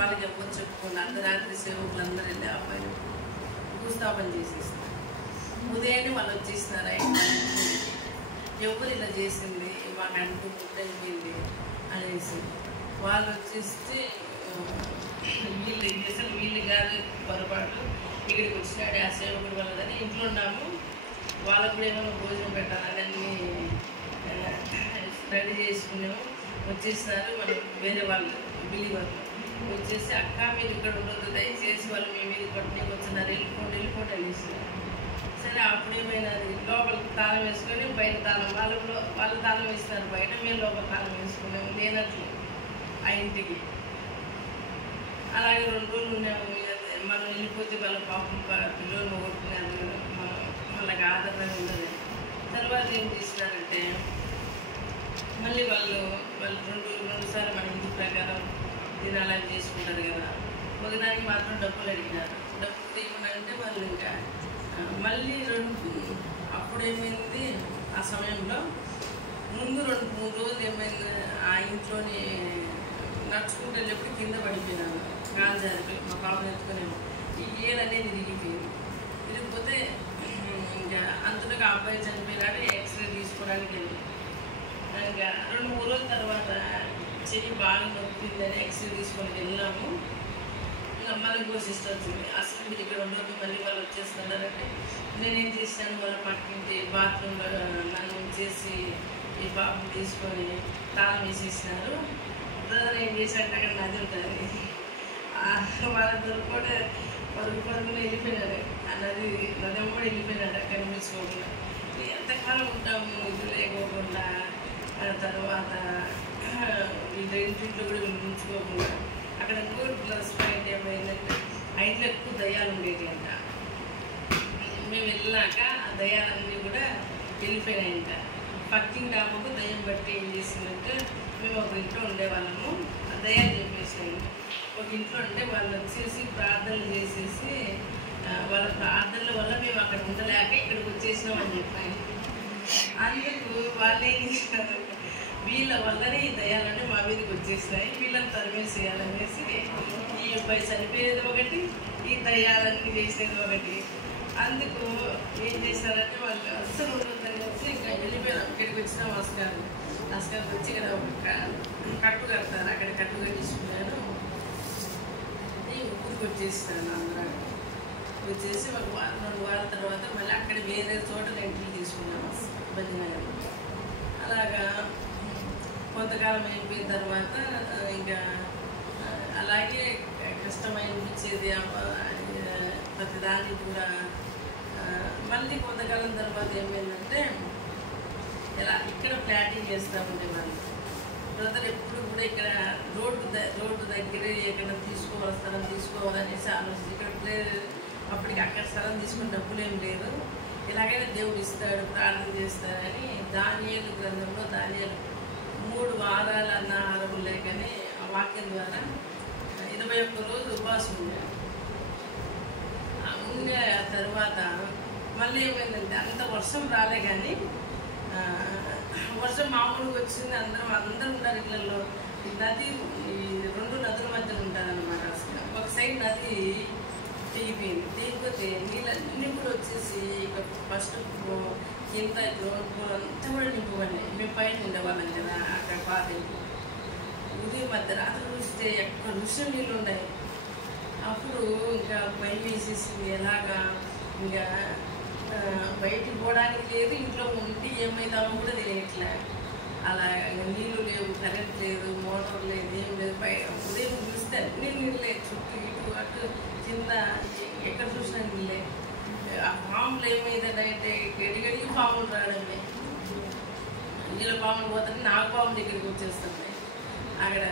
వాళ్ళకి ఎవరు చెప్పుకోండి. అర్ధరాత్రి సేవకులందరూ వెళ్ళి ఆ అబ్బాయిని భూస్థాపన చేసేస్తారు. ఉదయాన్నే వాళ్ళు వచ్చేసినారు. ఎవరు ఇలా చేసింది మాకు అంటూ అయిపోయింది అనేసి వాళ్ళు వచ్చేస్తే వీళ్ళు ఏం చేస్తారు, వీళ్ళు కాదు పొరపాటు, ఇక్కడికి వచ్చినాడు ఆ సేవకుడు వాళ్ళదని ఇంట్లో ఉన్నాము. వాళ్ళకు కూడా ఏమైనా భోజనం పెట్టాలని అన్నీ రెడీ చేసుకున్నాము. వచ్చేసినారు మనం వేరే వాళ్ళు బిలీవర్ వచ్చేసి, అక్క మీరు ఇక్కడ ఉండొద్దు దయచేసి, వాళ్ళు మీ మీద పట్టుకు వచ్చినారు, వెళ్ళిపోండి అనేసినారు. సరే అప్పుడు ఏమైనాది, లోపల తాళం వేసుకొని బయట తాళం వాళ్ళు తాళం వేస్తున్నారు బయట, మేము లోపల తాళం వేసుకున్నాము లేనట్లు ఆ ఇంటికి. అలాగే 2 రోజులు ఉన్నాము. మనం వెళ్ళిపోతే వాళ్ళ పాపం పిల్లలు కొట్టినారు, వాళ్ళకి ఆదరణ ఉండదు. తర్వాత ఏం చేసినారంటే మళ్ళీ వాళ్ళు 2 సార్లు మన ఇంటి ప్రకారం దినాలని చేసుకుంటారు కదా, ఒకదానికి మాత్రం డబ్బులు అడిగినారు. డబ్బులు ఏమన్నారంటే వాళ్ళు ఇంకా మళ్ళీ అప్పుడు ఏమైంది, ఆ సమయంలో ముందు 2-3 రోజులు ఏమైంది, ఆ ఇంట్లోని నడుచుకుంటూ వెళ్ళేప్పుడు కింద పడిపోయినాను. కాలు జారిపోయి మా పాపను ఎత్తుకునేమో ఈ ఏలనేది విరిగిపోతే ఇంకా అంతలో ఆ అబ్బాయి చనిపోయినాడు. ఎక్స్రే తీసుకోవడానికి వెళ్ళి ఇంకా 2-3 రోజుల తర్వాత చెయ్యి బాగా నొప్పిందని ఎక్స్రే తీసుకోవడానికి వెళ్ళినాము. ఇంకా మళ్ళీ ఇంకో సిస్టర్ వచ్చింది, అసలు మీరు ఇక్కడ ఉండదు, మళ్ళీ వాళ్ళు వచ్చేస్తున్నారంటే నేనేం చేశాను, వాళ్ళ పక్కింటి బాత్రూంలో నన్ను చేసి ఈ బాబుని తీసుకొని తాళం వేసేసినారు. బ్రదర్ ఏం చేశారంటే అక్కడ నది ఉంటుంది, వాళ్ళందరూ కూడా పరుగున వెళ్ళిపోయినారు. ఆ నది కూడా వెళ్ళిపోయినాడు కనిపించుకోకుండా. ఎంతకాలం ఉంటాము ఇది లేకోకుండా, తర్వాత ఇంట్లో కూడా వినిపించుకోకుండా. అక్కడ ఇంకోటి ప్లస్ పాయింట్ ఏమైందంటే ఆ ఇంట్లో ఎక్కువ దయ్యాలు ఉండేవి అంట. మేము వెళ్ళాక ఆ దయ్యాలన్నీ కూడా వెళ్ళిపోయినాయంట. పక్కింగ్ డాబాకు దయ్యం బట్టి ఏం చేసిందంటే, మేము ఒక ఇంట్లో ఉండేవాళ్ళము, ఆ దయ్యాలు చెప్పేసాము. ఒక ఇంట్లో ఉంటే వాళ్ళు వచ్చేసి ప్రార్థనలు చేసేసి వాళ్ళ ప్రార్థనల వల్ల మేము అక్కడ ఉండలేక ఇక్కడికి వచ్చేసినాం అని చెప్పాను. అందుకు వాళ్ళు ఏం చేసినారు, వీళ్ళ వల్లనే ఈ దయాలన్నీ మా మీదకి వచ్చేసినాయి, వీళ్ళని తరిమేసేయాలనేసి ఈ అబ్బాయి చనిపోయేది ఒకటి, ఈ దయాలన్నీ చేసేది ఒకటి. అందుకు ఏం చేశారంటే వాళ్ళు అస్సలు ఉండొద్దని వచ్చి ఇంకా వెళ్ళిపోయారు. ఇక్కడికి వచ్చిన నమస్కారం వచ్చి ఇక్కడ కట్టు కడతారు, అక్కడ కట్టు కట్టించుకున్నాను. ఊరికి వచ్చేసినాను అందరూ. వచ్చేసి 1 వారం 2 వారాల తర్వాత మళ్ళీ అక్కడ వేరే చోట ఎంట్రీ తీసుకున్నాము బంజనగర్లో. అలాగా కొంతకాలం అయిపోయిన తర్వాత ఇంకా అలాగే కష్టమైంది ప్రతిదానికి కూడా. మళ్ళీ కొంతకాలం తర్వాత ఏమైందంటే ఇలా ఇక్కడ ప్లాటింగ్ చేస్తూ ఉండేవాళ్ళు. బ్రదర్ ఎప్పుడు కూడా ఇక్కడ రోడ్డు దగ్గరే ఎక్కడ తీసుకోవాలి, స్థలం తీసుకోవాలనేసి ఆలోచించి ఇక్కడ అప్పటికి అక్కడ స్థలం తీసుకుని డబ్బులు ఏం లేదు, ఇలాగైనా దేవుడు ఇస్తాడు, ప్రార్థన చేస్తారని దానియేలు గ్రంథంలో దానియేలు 3 వారాల ఆహారం లేకని ఆ వాక్యం ద్వారా 21 రోజులు ఉపవాసం ఉండాడు. ఉండే తర్వాత మళ్ళీ ఏమైందంటే అంత వర్షం రాలే, కానీ వర్షం మామూలుగా వచ్చింది. అందరూ ఉన్నారు ఇళ్ళల్లో. నది 2 నదుల మధ్యలో ఉంటారనమాట. ఒక సైడ్ నది తెగిపోయింది. తెగిపోతే నీళ్ళన్నీ కూడా వచ్చేసి ఇక ఫస్ట్ కింద గ్రౌండ్ ఫ్లోర్ అంతా కూడా నింపుకోండి. మేము పైన ఉండేవాళ్ళం కదా, అక్కడ పాత ఉదయం మధ్యరాత్రి చూస్తే ఎక్కడ విషయం నీళ్ళు ఉన్నాయి. అప్పుడు ఇంకా భయం వేసేసింది. ఎలాగా ఇంకా బయటికి పోవడానికి లేదు, ఇంట్లో ఉండి ఏమైతామో కూడా తెలియట్లే. అలా నీళ్ళు లేవు, కరెంట్ లేదు, మోటార్ లేదు, ఏం లేదు. ఉదయం చూస్తే అన్ని నీళ్ళే, చుట్టూ ఇటు అటు కింద ఎక్కడ చూసినా నీళ్ళే. ఆ పాములు ఏమైందంటే గడిగడికి పాములు రావడమే. నీళ్ళ పాములు పోతే నాకు పాములు దగ్గరికి వచ్చేస్తుంది. అక్కడ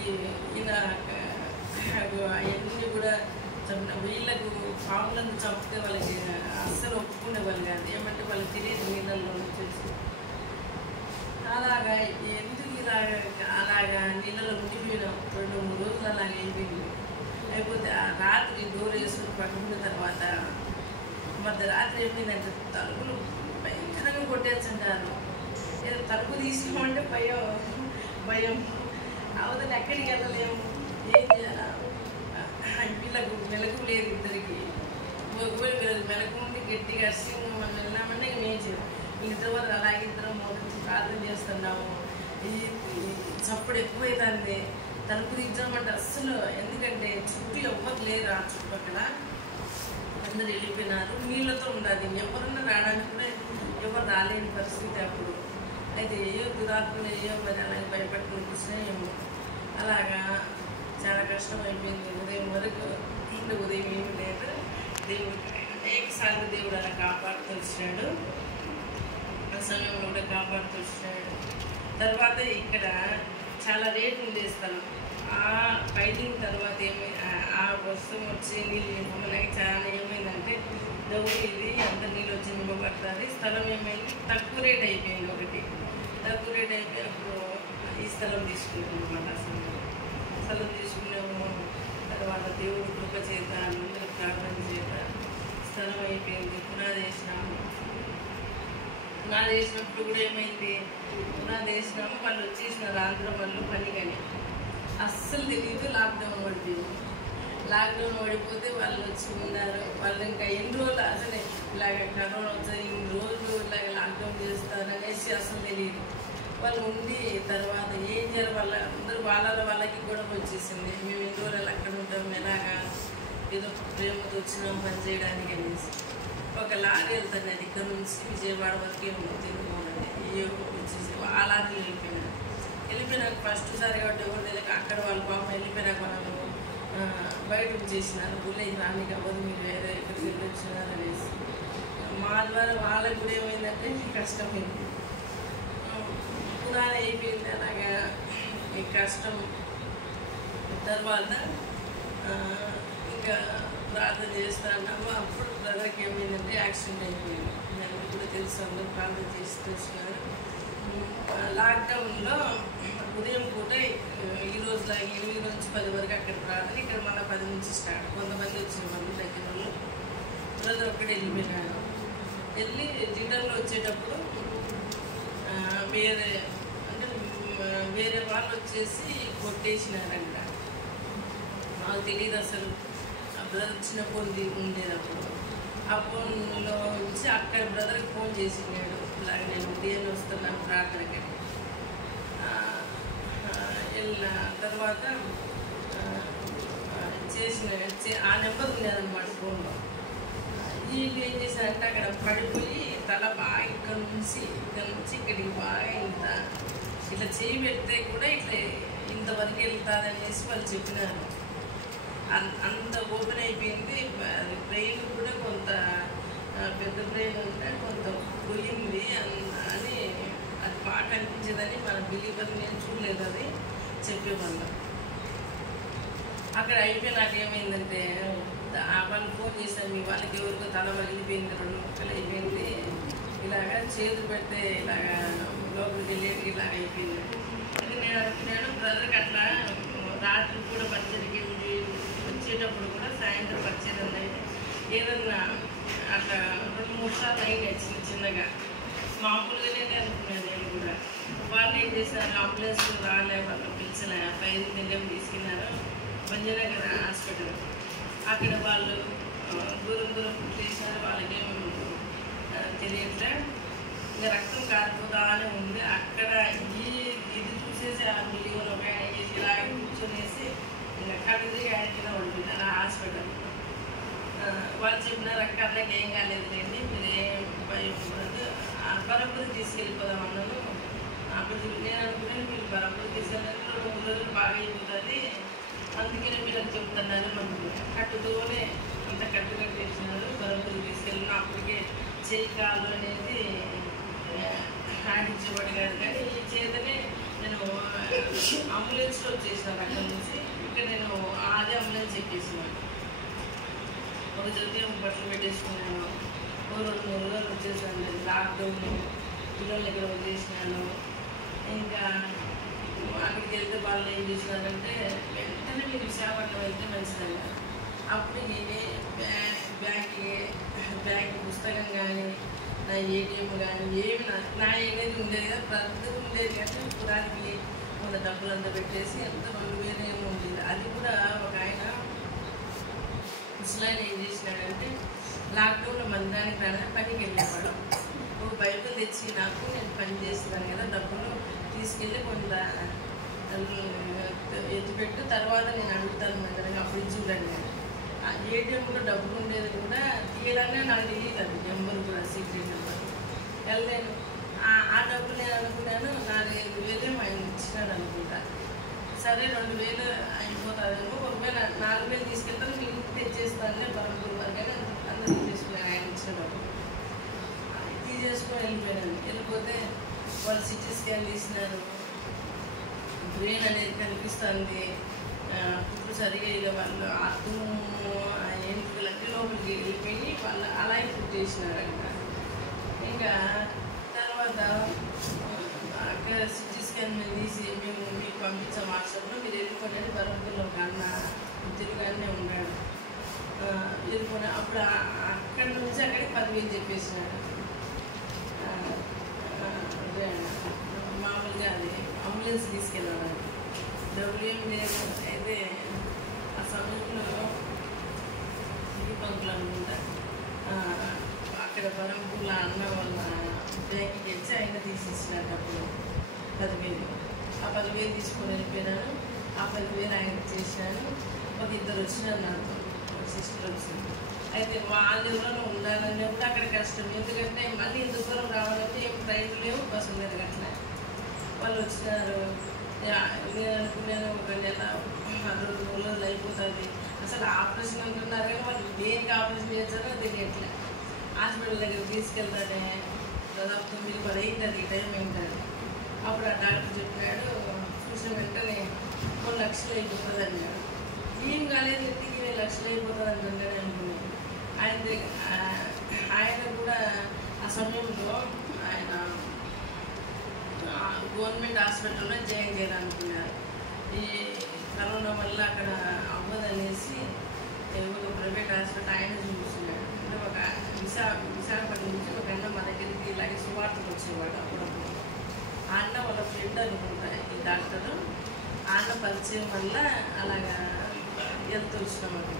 ఈయన అవన్నీ కూడా చంపిన వీళ్ళకు పాములను చంపితే వాళ్ళకి అస్సలు ఒప్పుకునేవాళ్ళు కాదు. ఏమంటే వాళ్ళకి తెలియదు నీళ్ళల్లో వచ్చేసి. అలాగా ఎందుకు అలాగా నీళ్ళలో ఉండిపోయిన 2-3 రోజులు అలాగే అయిపోయింది. అయిపోతే ఆ రాత్రి డోర్ వేసుకుని పట్టుకున్న తర్వాత మధ్యరాత్రి ఏమైందంటే తలుపులు భయంకరంగా కొట్టేస్తుంటారు. ఏదో తలుపు తీసామంటే భయం అవతల ఎక్కడికి వెళ్ళలేము, ఏం చేయాలి. వీళ్ళకు మెలకు లేదు ఇద్దరికి. మెలకు ఉండి గట్టిగా మనం వెళ్ళామంటే మేము చేయాలి. ఇద్దరు వాళ్ళు అలాగే ఇద్దరం మోటార్చి ప్రార్థన చేస్తున్నాము. ఈ చప్పుడు ఎక్కువైతుంది. తలుపు తీద్దామంటే అస్సలు, ఎందుకంటే చుట్టూ ఎవ్వరు లేరు. ఆ చుట్టుపక్కల అందరు వెళ్ళిపోయినారు. నీళ్ళతో ఉండాలి, ఎవరన్నా రావడానికి కూడా ఎవరు రాలేని పరిస్థితి అప్పుడు. అయితే ఏయో దురాత్మలు ఏయో మరి అలాగే భయపడుకుని కూర్చున్నాయేమో. అలాగా చాలా కష్టం అయిపోయింది. ఉదయం వరకు ఉదయం ఏమి లేదు. దేవుడు అనేకసార్లు దేవుడు అలా కాపాడుతూ వచ్చినాడు. ఆ సమయంలో కూడా కాపాడుతూ వచ్చినాడు. తర్వాత ఇక్కడ చాలా రేటు ఉండే స్థలం. ఆ ఫైటింగ్ తర్వాత ఆ వర్షం వచ్చి నీళ్ళు నింపమని చాలా ఏమైందంటే దేవుడు ఇది అంత నీళ్ళు వచ్చి నింపబడుతుంది. స్థలం ఏమైంది, తక్కువ రేట్ అయిపోయింది. ఒకటి తక్కువ రేట్ అయిపోయి అప్పుడు ఈ స్థలం తీసుకున్నాం అన్నమాట. స్థలం తీసుకున్నాము. తర్వాత దేవుడు కృప చేత అందరూ ప్రార్థన చేత స్థలం అయిపోయింది. పునాది వేసినాము. పునాది వేసినప్పుడు కూడా ఏమైంది, పునాది వేసినాము. వాళ్ళు వచ్చేసినారు ఆంధ్ర వాళ్ళు పని, కానీ అస్సలు తెలియదు. లాక్డౌన్ పడిపోయింది. లాక్డౌన్ పడిపోతే వాళ్ళు వచ్చి ఉన్నారు. వాళ్ళు ఇంకా ఎన్ని రోజులు అసలు ఇలాగ కరోనా వచ్చి ఇన్ని రోజులు ఇలాగ లాక్డౌన్ చేస్తారనేసి అసలు తెలియదు. వాళ్ళు ఉండి తర్వాత ఏం చేయాలి, అందరూ వాళ్ళకి గొడవ వచ్చేసింది. మేము ఎన్ని రోజులు అక్కడ ఉంటాం, ఎలాగా ఏదో ప్రేమతో వచ్చినాం పని చేయడానికి అనేసి. ఒక లారీ వెళ్తాను, అది ఇక్కడ నుంచి విజయవాడ వరకు ఏమో తిరుగుతుంది. వచ్చేసి ఆ లారీ వెళ్ళిపోయినాక ఫస్ట్ సారి కాబట్టి ఎవరు తెలియక అక్కడ వాళ్ళ పాపం వెళ్ళిపోయినాక వాళ్ళు బయట చేసినారు. గుళ్ళకి రానికి అవ్వదు, మీరు వేరే ఎక్కడికి వెళ్ళి వచ్చినారు అనేసి. మా ద్వారా వాళ్ళకి కూడా ఏమైందంటే కష్టమైంది. పునాది అయిపోయింది. అలాగా ఈ కష్టం తర్వాత ఇంకా ప్రార్థన చేస్తా అన్నాము. అప్పుడు బ్రదర్కి ఏమైందంటే యాక్సిడెంట్ అయిపోయింది. నాకు కూడా తెలుసు, అందరూ ప్రార్థన చేసి తెలిసినారు. లాక్డౌన్లో ఉదయం పూట ఈ రోజులాగా 8 నుంచి 10 వరకు అక్కడ ప్రార్థన, ఇక్కడ మళ్ళీ 10 నుంచి స్టార్ట్. కొంతమంది వచ్చిన వాళ్ళు దగ్గర వాళ్ళు బ్రదర్ ఒక్కడే వెళ్ళిపోయినాడు. వెళ్ళి రిటర్న్లో వచ్చేటప్పుడు వేరే వాళ్ళు వచ్చేసి కొట్టేసినారంట. నాకు తెలియదు అసలు. ఆ బ్రదర్ చిన్న ఫోన్ ఉండేటప్పుడు ఆ ఫోన్లో నుంచి అక్కడ బ్రదర్కి ఫోన్ చేసినాడు. ఇలాగ నేను ఉదయం వస్తున్నాను ప్రార్థనకి. వెళ్ళిన తర్వాత ఆ నెంబర్ ఉండేదన్నమాట ఫోన్లో. వీళ్ళు ఏం చేశారంటే అక్కడ పడిపోయి తల బాగా ఇక్కడ నుంచి ఇక్కడికి బాగా ఇట్లా చేయి పెడితే కూడా ఇట్లా ఇంతవరకు వెళ్తారనేసి వాళ్ళు చెప్పినారు. అంత ఓపెన్ అయిపోయింది. బ్రెయిన్ కూడా కొంత పెద్ద బ్రెయిన్ ఉంటే కొంత పోయింది అని అది బాగా అనిపించేదని మన బిలీవర్ నేను చూడలేదు, అది చెప్పేవాళ్ళం. అక్కడ అయిపోయి నాకు ఏమైందంటే వాళ్ళు ఫోన్ చేశాను, మీ వాళ్ళకి ఎవరికో తల వెళ్ళిపోయింది, 2 ముక్కలు అయిపోయింది, ఇలాగా చేతులు పెడితే ఇలాగా లోపలికి వెళ్ళేది ఇలాగ అయిపోయింది. అది నేను అనుకున్నాను బ్రదర్కి అట్లా రాత్రి కూడా పచ్చడికి వచ్చేటప్పుడు కూడా సాయంత్రం పచ్చడి ఉన్నాయి ఏదన్నా అట్లా 2-3 సార్లు అయినాయి చిన్నగా, మామూలుగానే అనుకున్నాను నేను కూడా. వాళ్ళు ఏం చేశారు, అంబులెన్స్ రాలే, వాళ్ళు పిలిచిన 5 గంటలకు తీసుకెళ్ళారు మంజనగర్ హాస్పిటల్. అక్కడ వాళ్ళు దూరం చేశారు, వాళ్ళకేం తెలియట్లే, ఇంకా రక్తం కారిపోతానే ఉంది. అక్కడ ఇది చూసేసి ఆ బిల్డింగ్ ఒక ఆయన చేసి ఇలాగే కూర్చొనేసి ఇంకా కడిగి ఆయన కింద ఉంటున్నారు ఆ హాస్పిటల్. వాళ్ళు చెప్పినారు అక్కడకి ఏం కాలేదులేండి, మీరు ఏం భయపడదు, బరంపూర్ తీసుకెళ్ళిపోదాం అన్నాను. అప్పుడు నేను అనుకున్నాను మీరు బరంపూర్ తీసుకెళ్ళారు, 2-3 రోజులు బాగా అయిపోతుంది, అందుకనే మీరు అది చెప్తున్నారు అనుకున్నాను. కట్టుతోనే అంత కట్టుకట్టేసినారు, బరంపూర్ తీసుకెళ్ళిన అప్పటికే చేయి కాలు అనేది హ్యాండ్ ఇచ్చేవాడు కాదు, కానీ ఈ చేతనే నేను అంబులెన్స్లో వచ్చేసినాను. అక్కడి నుంచి ఇక్కడ నేను అదే అంబులెన్స్ ఎక్కేసినాను. ఒక జొతి బట్టలు పెట్టేసుకున్నాను, 2-3 రోజులు వచ్చేసాను. లాక్డౌన్ పిల్లల్ని ఇక్కడ వదిలేసినాను. ఇంకా అక్కడికి వెళ్తే వాళ్ళు ఏం చేసినారంటే వెంటనే మీరు విశాఖపట్నం వెళ్తే మంచిదన్నారు. అప్పుడు నేనే బ్యాంక్ పుస్తకం కానీ నా ఏటీఎం కానీ ఏమి నా ఏదైతే ఉండేది కదా, ప్రతి ఉండేది కానీ పురానికి కొంత డబ్బులంతా పెట్టేసి ఎంత 2,000 ఏమో ఉండేది. అది కూడా ఒక ఆయన ముసలాయన ఏం చేసినాడంటే లాక్డౌన్లో మందానికి రాని పనికి వెళ్ళేవాడు. ఒక బైబిల్ తెచ్చి నాకు నేను పని చేస్తున్నాను కదా, డబ్బులు తీసుకెళ్ళి కొంత ఎత్తిపెట్టు, తర్వాత నేను అడుగుతాను మందరికి, అప్పుడు చూడండి. ఆ ఏటీఎంలో డబ్బులు ఉండేది కూడా తీయడానే నాకు తెలియదు, అది నెంబర్ కూడా సీక్రెట్ నెంబర్ వెళ్ళలేను. ఆ డబ్బులు నేను అనుకున్నాను 4,000 ఆయన ఇచ్చినాడు అనుకుంటా. సరే 2,000 అయిపోతుందేమో, ఒకవేళ 4,000 తీసుకెళ్తాను మీ ఇంటికి తెచ్చేస్తాను బరంపూర్ వరకు అని అందరూ తీసుకున్నాను. ఆయన ఇచ్చిన డబ్బులు తీసేసుకొని వెళ్ళిపోతే వాళ్ళు సిటీ స్కాన్ తీసినారు, బ్రెయిన్ అనేది కనిపిస్తుంది, పుట్లు సరిగా ఇక వాళ్ళు అర్థము ఎన్నికలకి లోపలికి వెళ్ళిపోయి వాళ్ళు అలాగే పుట్టేసినారంట. ఇంకా తర్వాత అక్కడ సిటీ స్కాన్ మీద తీసి మేము మీకు పంపించాం వాట్సాప్లో, మీరు వెళ్ళిపోయినది బరంపూర్లో ఒక అన్న తెలుగుగానే ఉన్నాడు, వెళ్ళిపోయినా అప్పుడు అక్కడి నుంచి అక్కడికి 10,000 చెప్పేసినాడు. మామూలుగా అది అంబులెన్స్ తీసుకెళ్ళాలని డబ్బులు ఏం లేదు. అయితే ఆ సమయంలో ఈ పంకులు అనుకుంటా అక్కడ బరంపూర్లో అన్న వాళ్ళ బ్యాంక్కి తెచ్చి ఆయన తీసేసినారు డబ్బులు 10,000. ఆ 10,000 తీసుకొని వెళ్ళిపోయినాను. ఆ 10,000 ఆయనకి చేసినాను. ఒక 2 వచ్చినారు నాతో, సిస్టర్ వచ్చింది. అయితే వాళ్ళు ఎవరైనా ఉండాలని కూడా అక్కడ కష్టం, ఎందుకంటే మళ్ళీ ఇంత దూరం రావాలంటే ఏం ట్రైన్లు లేవు, బస్సులు తిరగట్లే. వాళ్ళు వచ్చినారు. నేను అనుకున్నాను ఒక నెల 2-3 రోజులు అయిపోతుంది. అసలు ఆపరేషన్ అంటున్నారు కానీ వాళ్ళు దేనికి ఆపరేషన్ చేస్తారో తెలియట్లే. హాస్పిటల్ దగ్గర తీసుకెళ్తానే దాదాపు 9-10 అయింది, ఈ టైం ఏంటంటే. అప్పుడు ఆ డాక్టర్ చెప్పినాడు, చూసిన వెంటనే 3 లక్షలు అయిపోతుంది అన్నాడు. ఏం కాలేదు, 20 లక్షలు అయిపోతుంది అంటుంటానే అనుకున్నాను. ఆయన కూడా ఆ సమయంలో ఆయన గవర్నమెంట్ హాస్పిటల్లో జాయిన్ చేయాలనుకున్నారు. ఈ కరోనా వల్ల అక్కడ అవ్వదనేసి ఒక ప్రైవేట్ హాస్పిటల్ ఆయన చూస్తున్నాడు. అంటే ఒక విశాఖపట్నం నుంచి ఒక అన్న మా దగ్గరికి ఇలాగే సువార్తకు వచ్చేవాడు అప్పుడప్పుడు. ఆ అన్న వాళ్ళ ఫ్రెండ్ అనుకుంటా ఈ డాక్టరు, ఆ అన్న పరిచయం వల్ల అలాగా వెళ్తూ వచ్చినామని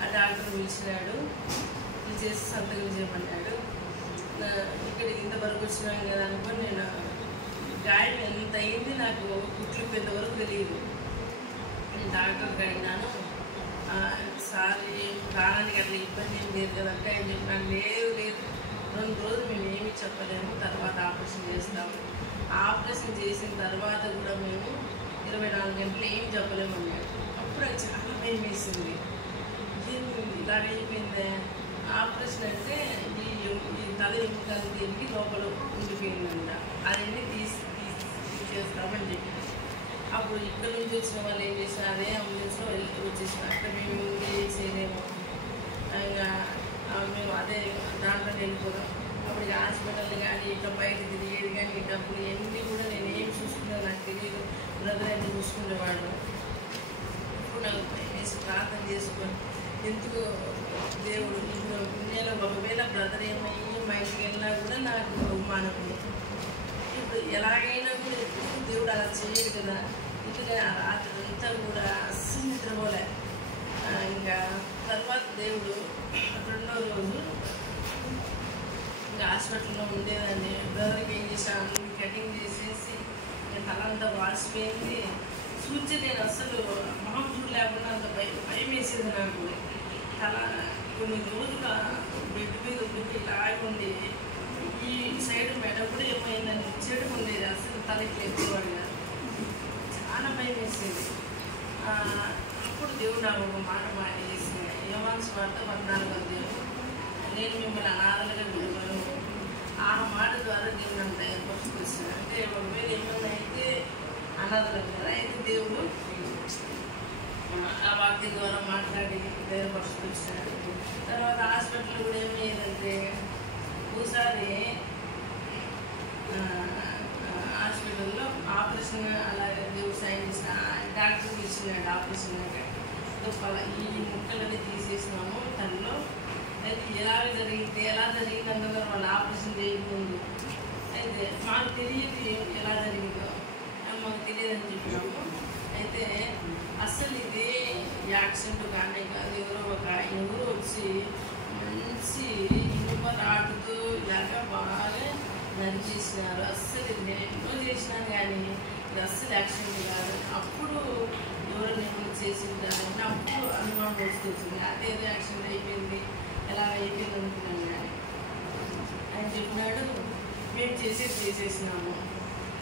ఆ డాక్టర్ పిలిచినాడు. పిలిచేసి సంతకం చేయమన్నాడు. ఇక్కడ ఇంతవరకు వచ్చినాం కదా అనుకొని నేను గాయం ఎంత అయింది నాకు కుట్లు పెద్దవరకు తెలియదు. నేను డాక్టర్కి అడిగినాను, సార్ ప్రాణానికి అట్లా ఇబ్బంది ఏం లేదు కదంటే ఆయన చెప్పినాను, లేదు 2 రోజులు మేము ఏమీ చెప్పలేము, తర్వాత ఆపరేషన్ చేస్తాము. ఆపరేషన్ చేసిన తర్వాత కూడా మేము 24 గంటలు ఏం చెప్పలేము అన్నాడు. అప్పుడు అది చాలా భయం వేసింది. ఇలాగ అయిపోయిందే ఆపరేషన్ అంటే ఈ తల ఎముకలు తిరిగి లోపల ఉండిపోయిందంట. అదన్నీ తీసేస్తామని చెప్పి అప్పుడు ఇక్కడ నుంచి వచ్చిన వాళ్ళు ఏం చేసినా అదే అంబులెన్స్లో వచ్చేసిన అక్కడ మేము ఏం చేయలేము, ఇంకా మేము అదే దాంట్లో వెళ్ళిపోదాం. అప్పుడు హాస్పిటల్ కానీ ఇట్లా బయట తిరిగేది కానీ ఈ డబ్బులు ఎన్ని కూడా నేను ఏం చూసుకున్నాను నాకు తెలియదు. బ్రదర్ అన్ని చూసుకునేవాళ్ళు. ఇప్పుడు నాకు వేసి ప్రార్థన చేసుకొని ఎందుకు దేవుడు ఇప్పుడు నేను ఒకవేళ బ్రదర్ ఏమయ్యి మా ఇంటికి వెళ్ళినా కూడా నాకు అవమానం. ఇప్పుడు ఎలాగైనా కూడా ఎప్పుడు దేవుడు అలా చేయడు కదా. ఇంకా ఆ రాత్రి అంతా కూడా అస్సలు నిద్రపోలే. ఇంకా తర్వాత దేవుడు రెండో రోజు ఇంకా హాస్పిటల్లో ఉండేదాన్ని. బ్రదర్కి ఏం చేశాను, కటింగ్ చేసేసి తలంతా వాసిపోయింది. చూసి నేను అస్సలు మొహం చూడలేకుండా అంత భయం వేసేది నాకు. తల కొన్ని రోజుల బెడ్ మీద ఉండి ఇలాగే ఉండి ఈ సైడ్ మెడ కూడా ఏమైందని చెడు ఉండేది. అసలు తలకి లేపేవాడు కాదు. చాలా భయం వేసేది. అప్పుడు దేవుడు నాకు ఒక మాట మానేసి యోహాను సువార్త 14 నేను మిమ్మల్ని అనాథలుగా విడుదలను ఆ మాట ద్వారా దేవుడు అంత ఏర్పరుచుకొచ్చాడు. అంటే ఒకవేళ ఏమైనా అయితే అనాథలు కదా, అయితే దేవుడు ఆ వాక్యం ద్వారా మాట్లాడి ఏర్పరుచుకొచ్చాడు. తర్వాత హాస్పిటల్ కూడా ఏమయ్యేదంటే ఒకసారి హాస్పిటల్లో ఆపరేషన్ అలాగే దేవుడు సైన్ చేసిన డాక్టర్ ఇచ్చినాడు. ఆపరేషన్ ఈ ముక్కలన్నీ తీసేసినాము తనలో. అయితే ఎలా జరిగింది అన్నది వాళ్ళు ఆపరేషన్ చేయకముందు అయితే మాకు తెలియదు ఎలా జరిగిందో, మాకు తెలియదని చెప్పినాము. అయితే అస్సలు ఇది యాక్సిడెంట్ కానీ కాదు, ఎవరో వచ్చి మంచి ఇనుప రాటుతో ఇలాగా బాగా నరిచేసినారు. అస్సలు నేను ఎన్నో చేసినాను కానీ ఇది అస్సలు యాక్సిడెంట్ కాదు. అప్పుడు ఎవరైనా ఏమైనా చేసిందని అప్పుడు అనుమానం వస్తుంది. అదేదో యాక్సిడెంట్ అయిపోయింది, ఎలా అయిపోయింది అనుకున్నాను. కానీ ఆయన చెప్పినాడు మేము చేసేసినాము.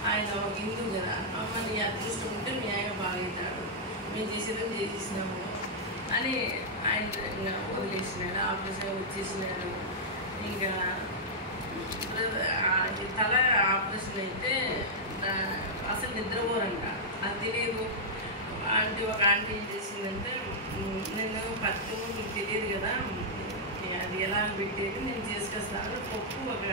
ఆయన ఒక హిందూ కదా, అమ్మ నీ అదృష్టం ఉంటే మీ ఆయన బాగవుతాడు, మేము చేసేదని చేసేసినాము అని ఆయన ఇంకా వదిలేసినాడు. ఆపరేషన్ వచ్చేసినాడు. ఇంకా తల ఆపరేషన్ అయితే అసలు నిద్రపోరంట. అది తెలియదు. ఒక ఆంటీ ఏం చేసిందంటే నేను పట్టుకు మీకు తెలియదు కదా అది ఎలా పెట్టేది నేను చేసుకొస్తాను. పప్పు ఒక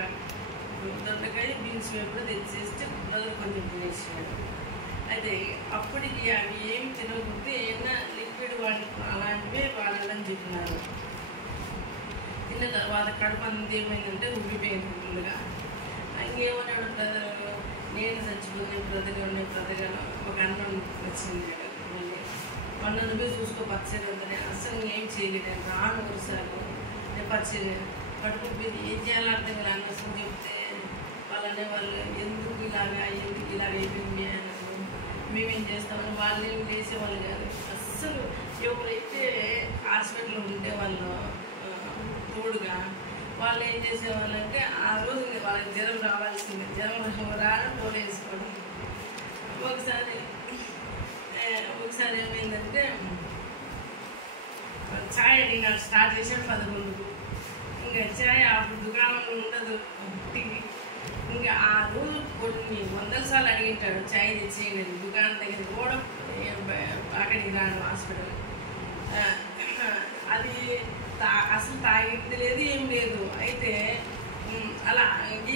దొండకాయ బీన్స్ వేపుడు తెచ్చేస్తే బ్రదర్ కొంచెం తినేసాడు. అయితే అప్పటికి అవి ఏమి తినకపోతే ఏమైనా లిక్విడ్ అలాంటివే వాడాలని చెప్పినారు. తిన్న తర్వాత కడుపు అంత ఏమైందంటే ఉబ్బిపోయింది ఫుల్గా. ఇంకేమన్నాడు బ్రదర్, నేను చచ్చిపోతే బ్రతగా ఒక అన్నం వచ్చింది. మొన్న నువ్వే చూసుకో పచ్చడి ఉందని అసలు ఏం చేయలేదు. నేను రాను ఒకసారి నేను పచ్చడి కడుపు ఏం చేయాలో అర్థం కదా. అసలు చెప్తే వాళ్ళనే వాళ్ళు ఎందుకు ఇలాగా అయిపోయింది అన్నారు. మేమేం చేస్తామని వాళ్ళు ఏం చేసేవాళ్ళు కాదు. అస్సలు ఎవరైతే హాస్పిటల్లో ఉంటే వాళ్ళు తోడుగా వాళ్ళు ఏం చేసేవాళ్ళు అంటే ఆ రోజు వాళ్ళకి జ్వరం రావాల్సిందే. జ్వరం రాని పోలు వేసుకోవడం. ఒకసారి ఏమైందంటే ఛాయ్ అడిగినాడు. స్టార్ట్ చేశాడు 11కు. ఇంకా ఛాయ్ అప్పుడు దుకాణంలో ఉండదు. ఇంకా ఆ రోజు కొన్ని 100 సార్లు అడిగింటాడు ఛాయ్ తెచ్చేయలేదు. దుకాణం దగ్గర కూడా అక్కడికి రాను హాస్పిటల్. అది అసలు తాగింది లేదు, ఏం లేదు. అయితే అలా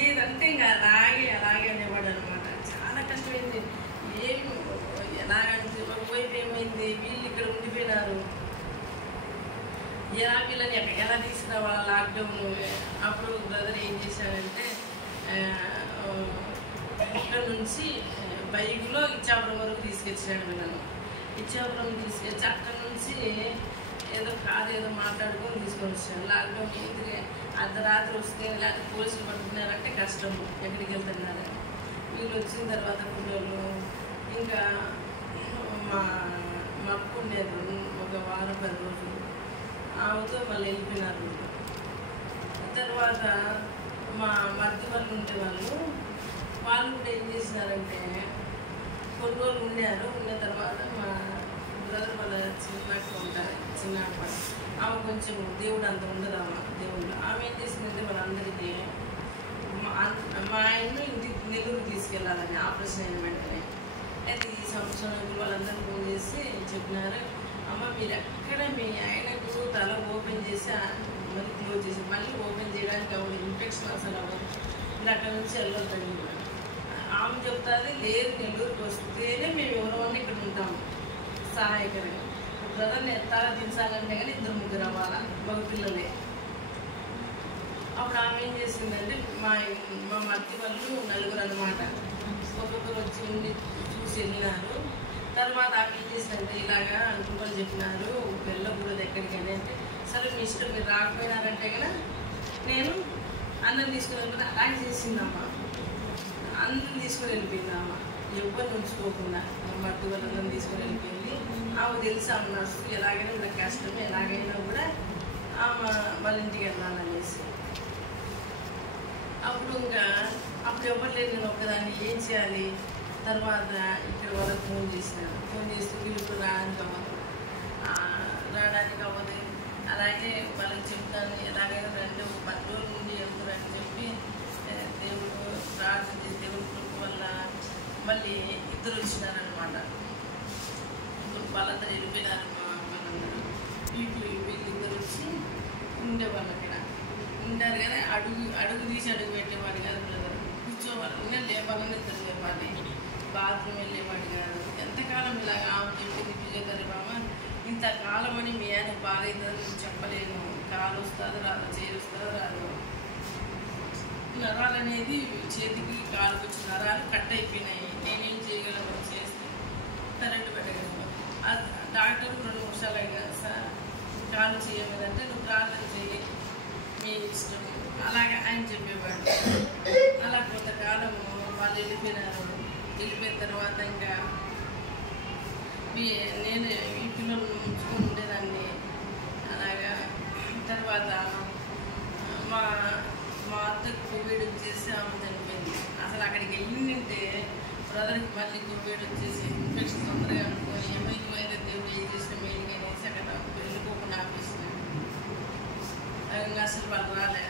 ఏదంటే ఇంకా అలాగే అనేవాడు అనమాట. చాలా కష్టమైంది. ఏం ఎలాగంటే ఒకవైపు ఏమైంది, వీళ్ళు ఇక్కడ ఉండిపోయినారు. వీళ్ళని ఎలా తీసుకురావాలా లాక్డౌన్. అప్పుడు బ్రదర్ ఏం చేశాడంటే ఇక్కడ నుంచి బైక్లో ఇచ్చాపురం వరకు తీసుకొచ్చాడు. వీళ్ళను ఇచ్చాపురం తీసుకొచ్చి అక్కడ నుంచి ఏదో మాట్లాడుకొని తీసుకొని వచ్చాడు. లాక్డౌన్ ఎందుకు అర్ధరాత్రి వస్తే లేకపోతే పోలీసులు పట్టుకున్నారంటే కష్టం, ఎక్కడికి వెళ్తున్నారు. వీళ్ళు వచ్చిన తర్వాత పిల్లలు ఇంకా మా అప్పు ఉండేది ఒక వారం 10 రోజులు ఆమెతో మళ్ళీ వెళ్ళిపోయినారు. తర్వాత మా మధ్య వాళ్ళు ఉండే వాళ్ళు కూడా ఏం చేసినారంటే కొన్ని రోజులు ఉన్న తర్వాత మా బ్రదర్ వాళ్ళ చిన్నక్క ఉంటారు, చిన్నప్ప ఆమె కొంచెం దేవుడు అంత ఉండదమ్మా. దేవుడు ఆమె ఏం చేసిందంటే వాళ్ళందరికీ మా ఆయన్ను ఇంటికి నెల్లూరు తీసుకెళ్ళాలని ఆపరేషన్ అయిన వెంటనే. అయితే ఈ సంవత్సరం వాళ్ళందరూ ఫోన్ చేసి చెప్పినారు, అమ్మ మీరు ఎక్కడ మీ ఆయనకు తల ఓపెన్ చేసి మళ్ళీ క్లోజ్ చేసి మళ్ళీ ఓపెన్ చేయడానికి అవ్వదు, ఇన్ఫెక్షన్ అసలు అవ్వదు, మీరు అక్కడ నుంచి వెళ్ళొద్దని. ఆమె చెప్తాది లేదు నెల్లూరుకి వస్తేనే మేము ఎవరన్నా ఇక్కడ ఉంటాము సహాయకరంగా. బ్రదర్ని ఎత్తాలా దించాలంటే కానీ 2-3 అవ్వాలా మగపిల్లలే. అప్పుడు ఆమె ఏం చేసిందంటే మా మధ్య వాళ్ళు 4 అనమాట. ఒక్కొక్కరు వచ్చి ఉండి చూసి వెళ్ళినారు. తర్వాత ఆమె ఏం చేసిందంటే ఇలాగా అనుకుంటారు చెప్పినారు వెళ్ళకూడదు ఎక్కడికైనా అంటే, సరే మీ ఇష్టం మీరు రాకపోయినారంటే కదా నేను అన్నం తీసుకుని వెళ్ళిపోతే అలాగే చేసిందమ్మా. అన్నం తీసుకొని వెళ్ళిపోయిందమ్మ, ఎవరిని ఉంచుకోకుండా మట్టి వాళ్ళందరం తీసుకొని వెళ్ళిపోయింది. ఆమె తెలుసు ఆమె నర్సు ఎలాగైనా కూడా కష్టమే, ఎలాగైనా కూడా ఆమె వాళ్ళ ఇంటికి వెళ్ళాలనేసి. అప్పుడు ఎవరు లేదు, నేను ఒక్కదాన్ని ఏం చేయాలి. తర్వాత ఇక్కడ వాళ్ళకి ఫోన్ చేస్తే వీళ్ళు రావడానికి అవ్వదు. అలాగే వాళ్ళకి చెప్తాను ఎలాగైనా 10 రోజుల నుండి వెళ్తారని చెప్పి దేవుడు ప్రార్థన చేసి దేవుడి కృప వల్ల మళ్ళీ 2 వచ్చినారనమాట. వాళ్ళందరూ వెళ్ళిపోయినారు. వాళ్ళందరూ వీళ్ళు 2 వచ్చి ఉండేవాళ్ళు అక్కడ ఉంటారు కదా. అడుగు తీసి అడుగు పెట్టేవాడు కాదు బ్రదర్, కూర్చోవాలి లేపాలని తిరిగేవాడి, బాత్రూమ్ వెళ్ళేవాడు కాదు. ఎంతకాలం ఇలాగ ఆమె చెప్పింది పిల్లగారు బామ్మ ఇంతకాలం అని మీ ఆయన బాగైతుందని చెప్పలేను, కాలు వస్తుందో రాదు, చేరు వస్తుందో రాదు. నరాలు అనేది చేతికి కాలుకి వచ్చిన నరాలు కట్ అయిపోయినాయి. నేనేం చేయగలను చేస్తే కరెంటు పెట్టగలను. డాక్టర్ 2 నిమిషాలు అడిగారు, సార్ కాలు చేయలేదంటే నువ్వు ప్రార్థన చేయి మీ ఇష్టం అలాగే ఆయన చెప్పేవాడు. అలా కొంతకాలము వాళ్ళు వెళ్ళిపోయినారు. వెళ్ళిపోయిన తర్వాత ఇంకా నేను ఈ పిల్లలు ఉంచుకొని ఉండేదాన్ని. అలాగా తర్వాత మా అత్తకు కోవిడ్ వచ్చేసి ఆమె చనిపోయింది. అసలు అక్కడికి వెళ్ళిందంటే బ్రదర్కి మళ్ళీ కోవిడ్ వచ్చేసి ఇన్ఫెక్షన్ తొందరగా అనుకొని ఏమైతే దేవుడు ఏం చేసిన మెయిన్గా అనేసి అక్కడ వెళ్ళిపోకుండా ఆపేసినాడు. ఇంకా అసలు వాళ్ళు రాలే.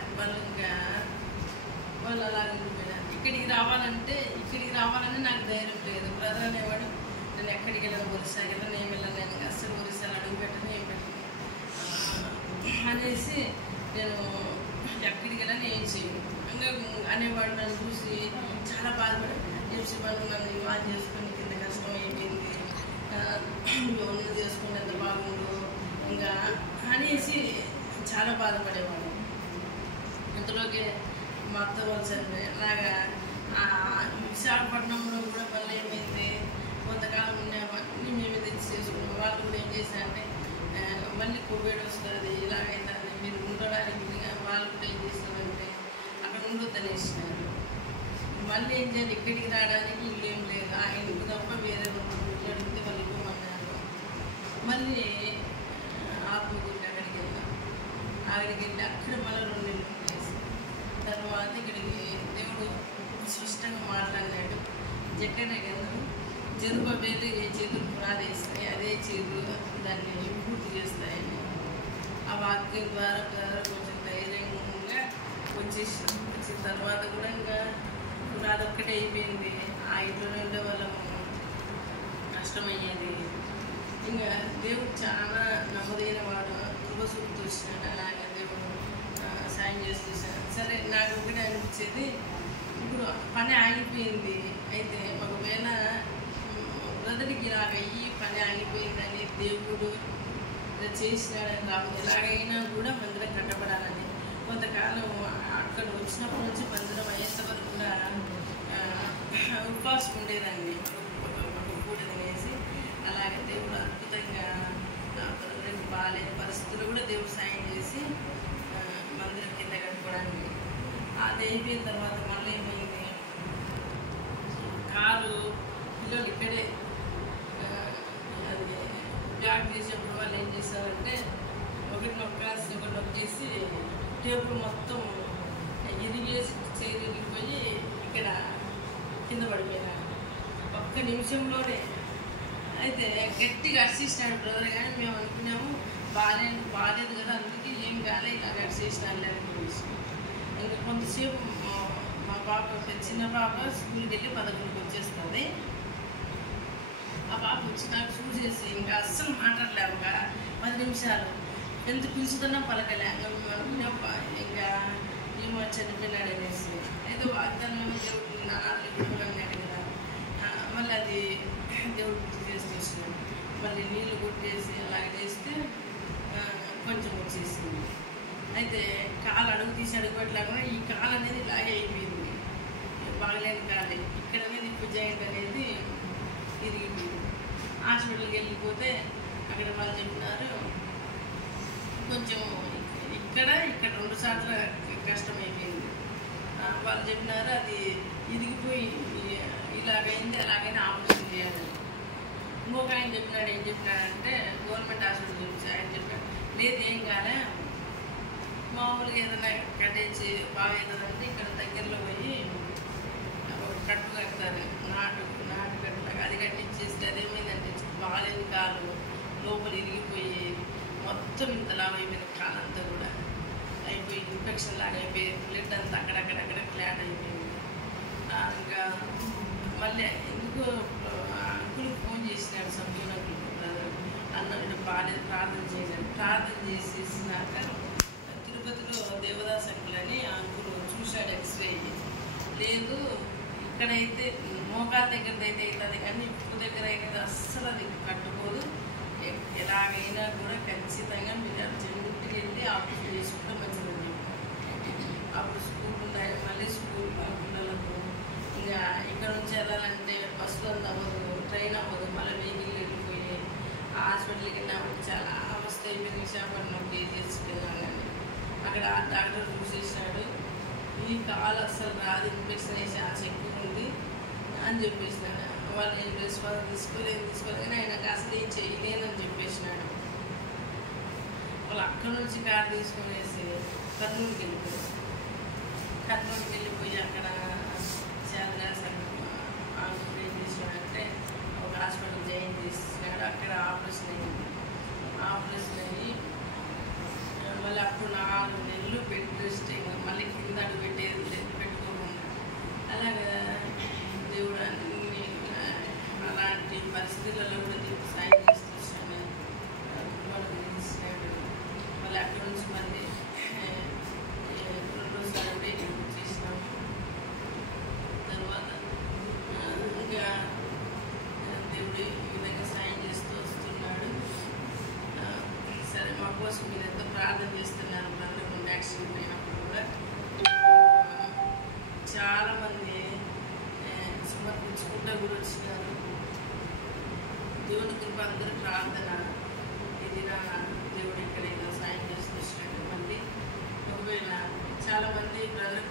వాళ్ళు అలా ఉండిపోయినారు. ఇక్కడికి రావాలని నాకు ధైర్యం లేదు. బ్రదర్ అనేవాడు నేను ఎక్కడికి వెళ్ళను, ఒరిస్సా కదా నేను వెళ్ళను, అసలు ఒరిస్సాలో అడుగు పెట్టను ఏం పెట్టను అనేసి నేను ఎక్కడికి వెళ్ళని ఏం చేయను ఇంకా అనేవాడు. నన్ను చూసి చాలా బాధపడి చెప్పేవాడు, నన్ను వివాహం చేసుకుని కింద కష్టం అయిపోయింది, ఎవరిని చేసుకుని ఎంత బాగుండు ఇంకా అనేసి చాలా బాధపడేవాడు. ఇంతలోకి మా అత్త వాళ్ళు చదివి అలాగా విశాఖపట్నంలో కూడా మళ్ళీ ఏమైంది కొంతకాలం ఉండేవాడిని మేమే తెచ్చి చేసుకున్నాం. వాళ్ళు కూడా ఏం చేశారంటే మళ్ళీ కోవిడ్ వస్తుంది ఇలాగైతుంది మీరు ఉండడానికి వాళ్ళు కూడా ఏం చేస్తారంటే అక్కడ ఉండొద్దని వేసినారు. మళ్ళీ ఏం చేయాలి, ఇక్కడికి రావడానికి ఇల్లు ఏం లేదు, ఆ ఇంటికి తప్ప వేరే ఇల్లు అడిగితే వాళ్ళు ఇవ్వమన్నారు. మళ్ళీ ఆత్మకూరికి అక్కడికి వెళ్ళి అక్కడ మళ్ళీ 2 నెలలు ఉండేసి తర్వాత ఇక్కడికి దేవుడు స్పష్టంగా మాట్లాడినాడు. జక్కనగందరూ జరుబబేలు ఏ చేతులు పునాదేస్తాయి అదే చేతులు దాన్ని పూర్తి చేస్తాయని ఆ వాక్యం ద్వారా కొంచెం ధైర్యంగా వచ్చిన తర్వాత కూడా ఇంకా పునాది ఒక్కటే అయిపోయింది. ఆ ఇంట్లోనే ఉండే వాళ్ళము కష్టమయ్యేది. ఇంకా దేవుడు చాలా నమ్మదైన వాడు, కృపసూపుతూ వచ్చినాడు. అలాగే దేవుడు సాయం చేస్తూ సరే నాకు ఒకటే అనిపించేది, ఇప్పుడు పని ఆగిపోయింది. అయితే ఒకవేళ బ్రదర్కి ఇలాగ ఈ పని ఆగిపోయిందని దేవుడు చేసినాడని రాదు, ఎలాగైనా కూడా మందిరం కట్టబడాలని కొంతకాలం అక్కడ వచ్చినప్పటి నుంచి మందిరం అయ్యేంత వరకు కూడా ఉపవాసం ఉండేదాన్ని. పూట తినేసి అలాగే దేవుడు అద్భుతంగా బ్రదర్కి బాగాలేని పరిస్థితులు కూడా దేవుడు సాయం చేసి మందిరం కింద కట్టుకోవడానికి. అది అయిపోయిన తర్వాత మళ్ళీ ఏమైంది, కారు పిల్లలు ఇక్కడే అది బ్యాగ్ చేసేప్పుడు వాళ్ళు ఏం చేశారంటే ఒకటి నొక్కేసి టేబుల్ మొత్తం ఇరిగేసి చేరిగిపోయి ఇక్కడ కింద పడిపోయినారు. ఒక్క నిమిషంలోనే అయితే గట్టిగా అరిచేసినాడు బ్రదర్. కానీ మేము అనుకున్నాము బాగాలేదు కదా, అందుకే ఏం కాలే ఇలా అరిచేసినాడు అనుకునేసి. ఇంకా కొంతసేపు మా పాప చిన్న పాప స్కూల్కి వెళ్ళి 11కి వచ్చేస్తుంది. ఆ పాప వచ్చి నాకు చూసేసి ఇంకా అస్సలు మాట్లాడలేము. ఒక 10 నిమిషాలు ఎంత పిలుచుతున్నా పలకలే. అనుకునే ఇంకా ఏమో చనిపోయినాడు అనేసి. అయితే వాగ్దానం దేవుడు నాలుగు కూడా అన్నాడు కదా. మళ్ళీ అది దేవుడు చేసేసినాడు. మళ్ళీ నీళ్ళు కొట్టేసి అలాగే చేస్తే కొంచెం వచ్చేసింది. అయితే కాలు అడుగు తీసి అడుగుపెట్టలేకుండా ఈ కాలు అనేది ఇలాగే అయిపోయింది. బాగలేని కాలే ఇక్కడ మీద ఇప్పుడు జాయింట్ అనేది ఇరిగిపోయింది. హాస్పిటల్కి వెళ్ళిపోతే అక్కడ వాళ్ళు చెప్పినారు కొంచెం ఇక్కడ 2 సార్లు కష్టమైపోయింది. వాళ్ళు చెప్పినారు అది ఇరిగిపోయి ఇలాగైంది, అలాగైనా ఆపరేషన్ చేయాలి. ఇంకొక ఆయన చెప్పినాడు. ఏం చెప్పినాడంటే గవర్నమెంట్ హాస్పిటల్ చూసి ఆయన చెప్పాడు లేదు ఏం కాలే, మామూలుగా ఏదైనా కట్టేసి బాగా ఏదంటే ఇక్కడ దగ్గరలో పోయి కట్టు కడతారు, నాటు కట్టులాగా అది కట్టించేస్తే అదేమైందంటే బాగాలేని కాలు లోపల ఇరిగిపోయి మొత్తం ఇంతలా అయిపోయింది. కాలంతా కూడా అయిపోయి ఇన్ఫెక్షన్ లాగా అయిపోయి బ్లడ్ అంతా అక్కడక్కడక్కడ క్లాట్ అయిపోయింది. ఇంకా మళ్ళీ ఎందుకు అంకుల్ ఫోన్ చేసినాడు సంపూర్ణ బ్రదర్ అన్న బాగాలేదు ప్రార్థన చేసేసినాక తిరుపతిలో దేవదాస్ అంకుల్ అని అంకుల్ చూశాడు ఎక్స్రే. లేదు ఇక్కడైతే మోకాల దగ్గర అయితే అవుతుంది కానీ ఉప్పు దగ్గర అయితే అస్సలు అది కట్టుకోదు, ఎలాగైనా కూడా ఖచ్చితంగా మీరు అర్జెంట్కి వెళ్ళి ఆపరేషన్ చేసుకుంటే మంచిదని చెప్పారు. అప్పుడు స్కూల్ ఉంటాయి, మళ్ళీ స్కూల్ పిల్లలకు ఇంకా ఇక్కడ నుంచి వెళ్ళాలంటే బస్సులో అవ్వదు, ట్రైన్ అవ్వదు, మళ్ళీ వెహికల్ వెళ్ళిపోయి హాస్పిటల్కి వెళ్ళినప్పుడు చాలా అవస్థ అయిపోయింది. విశాఖపట్నంకి తీసుకెళ్ళాలని అక్కడ డాక్టర్ చూసేసినాడు. ఈ కాలు అస్సలు రాదు, ఇన్ఫెక్షన్ వేసి ఛాన్స్ ఎక్కువ ఉంది అని చెప్పేసినాడు. వాళ్ళు ఏం తీసుకోలేదు కానీ ఆయనకు అసలు ఏం చేయలేదని చెప్పేసినాడు. వాళ్ళు అక్కడి నుంచి కారు తీసుకునేసి కర్నూలుకి వెళ్ళిపోయి అక్కడ శాంతిరాజ్ అంకుల్ ఏం చేసినాడంటే ఒక హాస్పిటల్ జాయిన్ చేసినాడు. అక్కడ ఆపరేషన్ అయ్యి మళ్ళీ అప్పుడు 4 నెలలు బెడ్ రెస్ట్, మళ్ళీ కింద అడుగు పెట్టేది లేదు, పెట్టుకోకుండా అలాగా దేవుడు అన్ని అలాంటి పరిస్థితులలో కూడా దేవుడు సాయం చేస్తున్నాడు. మళ్ళీ అక్కడి నుంచి మళ్ళీ 2 సార్లు చేసినాము. తర్వాత ఇంకా దేవుడు ఈ విధంగా సాయం చేస్తూ వస్తున్నాడు. సరే మా కోసం మీరు ఎంతో ప్రార్థన చేస్తున్నారు. బ్రదర్ ముందు యాక్సిడెంట్ అయినప్పుడు కూడా చాలామంది సమర్పించుకుంటూ కూడా వచ్చినారు. దేవుని కృప అందరూ ప్రార్థన ఇది నా దేవుడు ఇక్కడ ఏదో సాయం చేస్తూ వచ్చినట్టు. మళ్ళీ ఒకవేళ చాలామంది బ్రదర్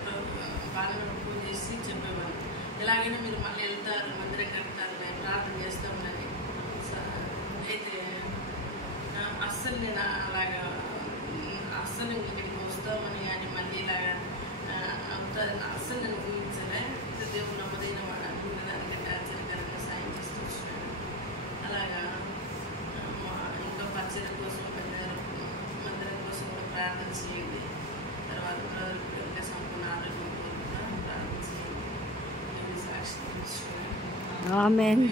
బాగా ఫోన్ చేసి చెప్పేవాళ్ళు ఎలాగైనా మీరు మళ్ళీ వెళ్తారు, మందిరం కడతారు, మేము ప్రార్థన చేస్తామని. అయితే అస్సలు నేను అలాగా అస్సలు ఇక్కడికి వస్తామని కానీ మళ్ళీ ఇలాగా అస్సలు నేను ఊహించలే. దేవుడు నమ్మదైన వాడు అనుకునేదానికంటే ఆశ్చర్యకరంగా సాయం చేస్తూ వచ్చినాడు. అలాగా ఇంకా పరిచయం కోసం మందిరం కోసం కూడా ప్రార్థన చేయండి. తర్వాత ఇంకా సంపూర్ణ ఆరోగ్యం కూడా ప్రార్థన చేయండి. దేవుడి సాక్షి తీసుకోండి. ఆమేన్.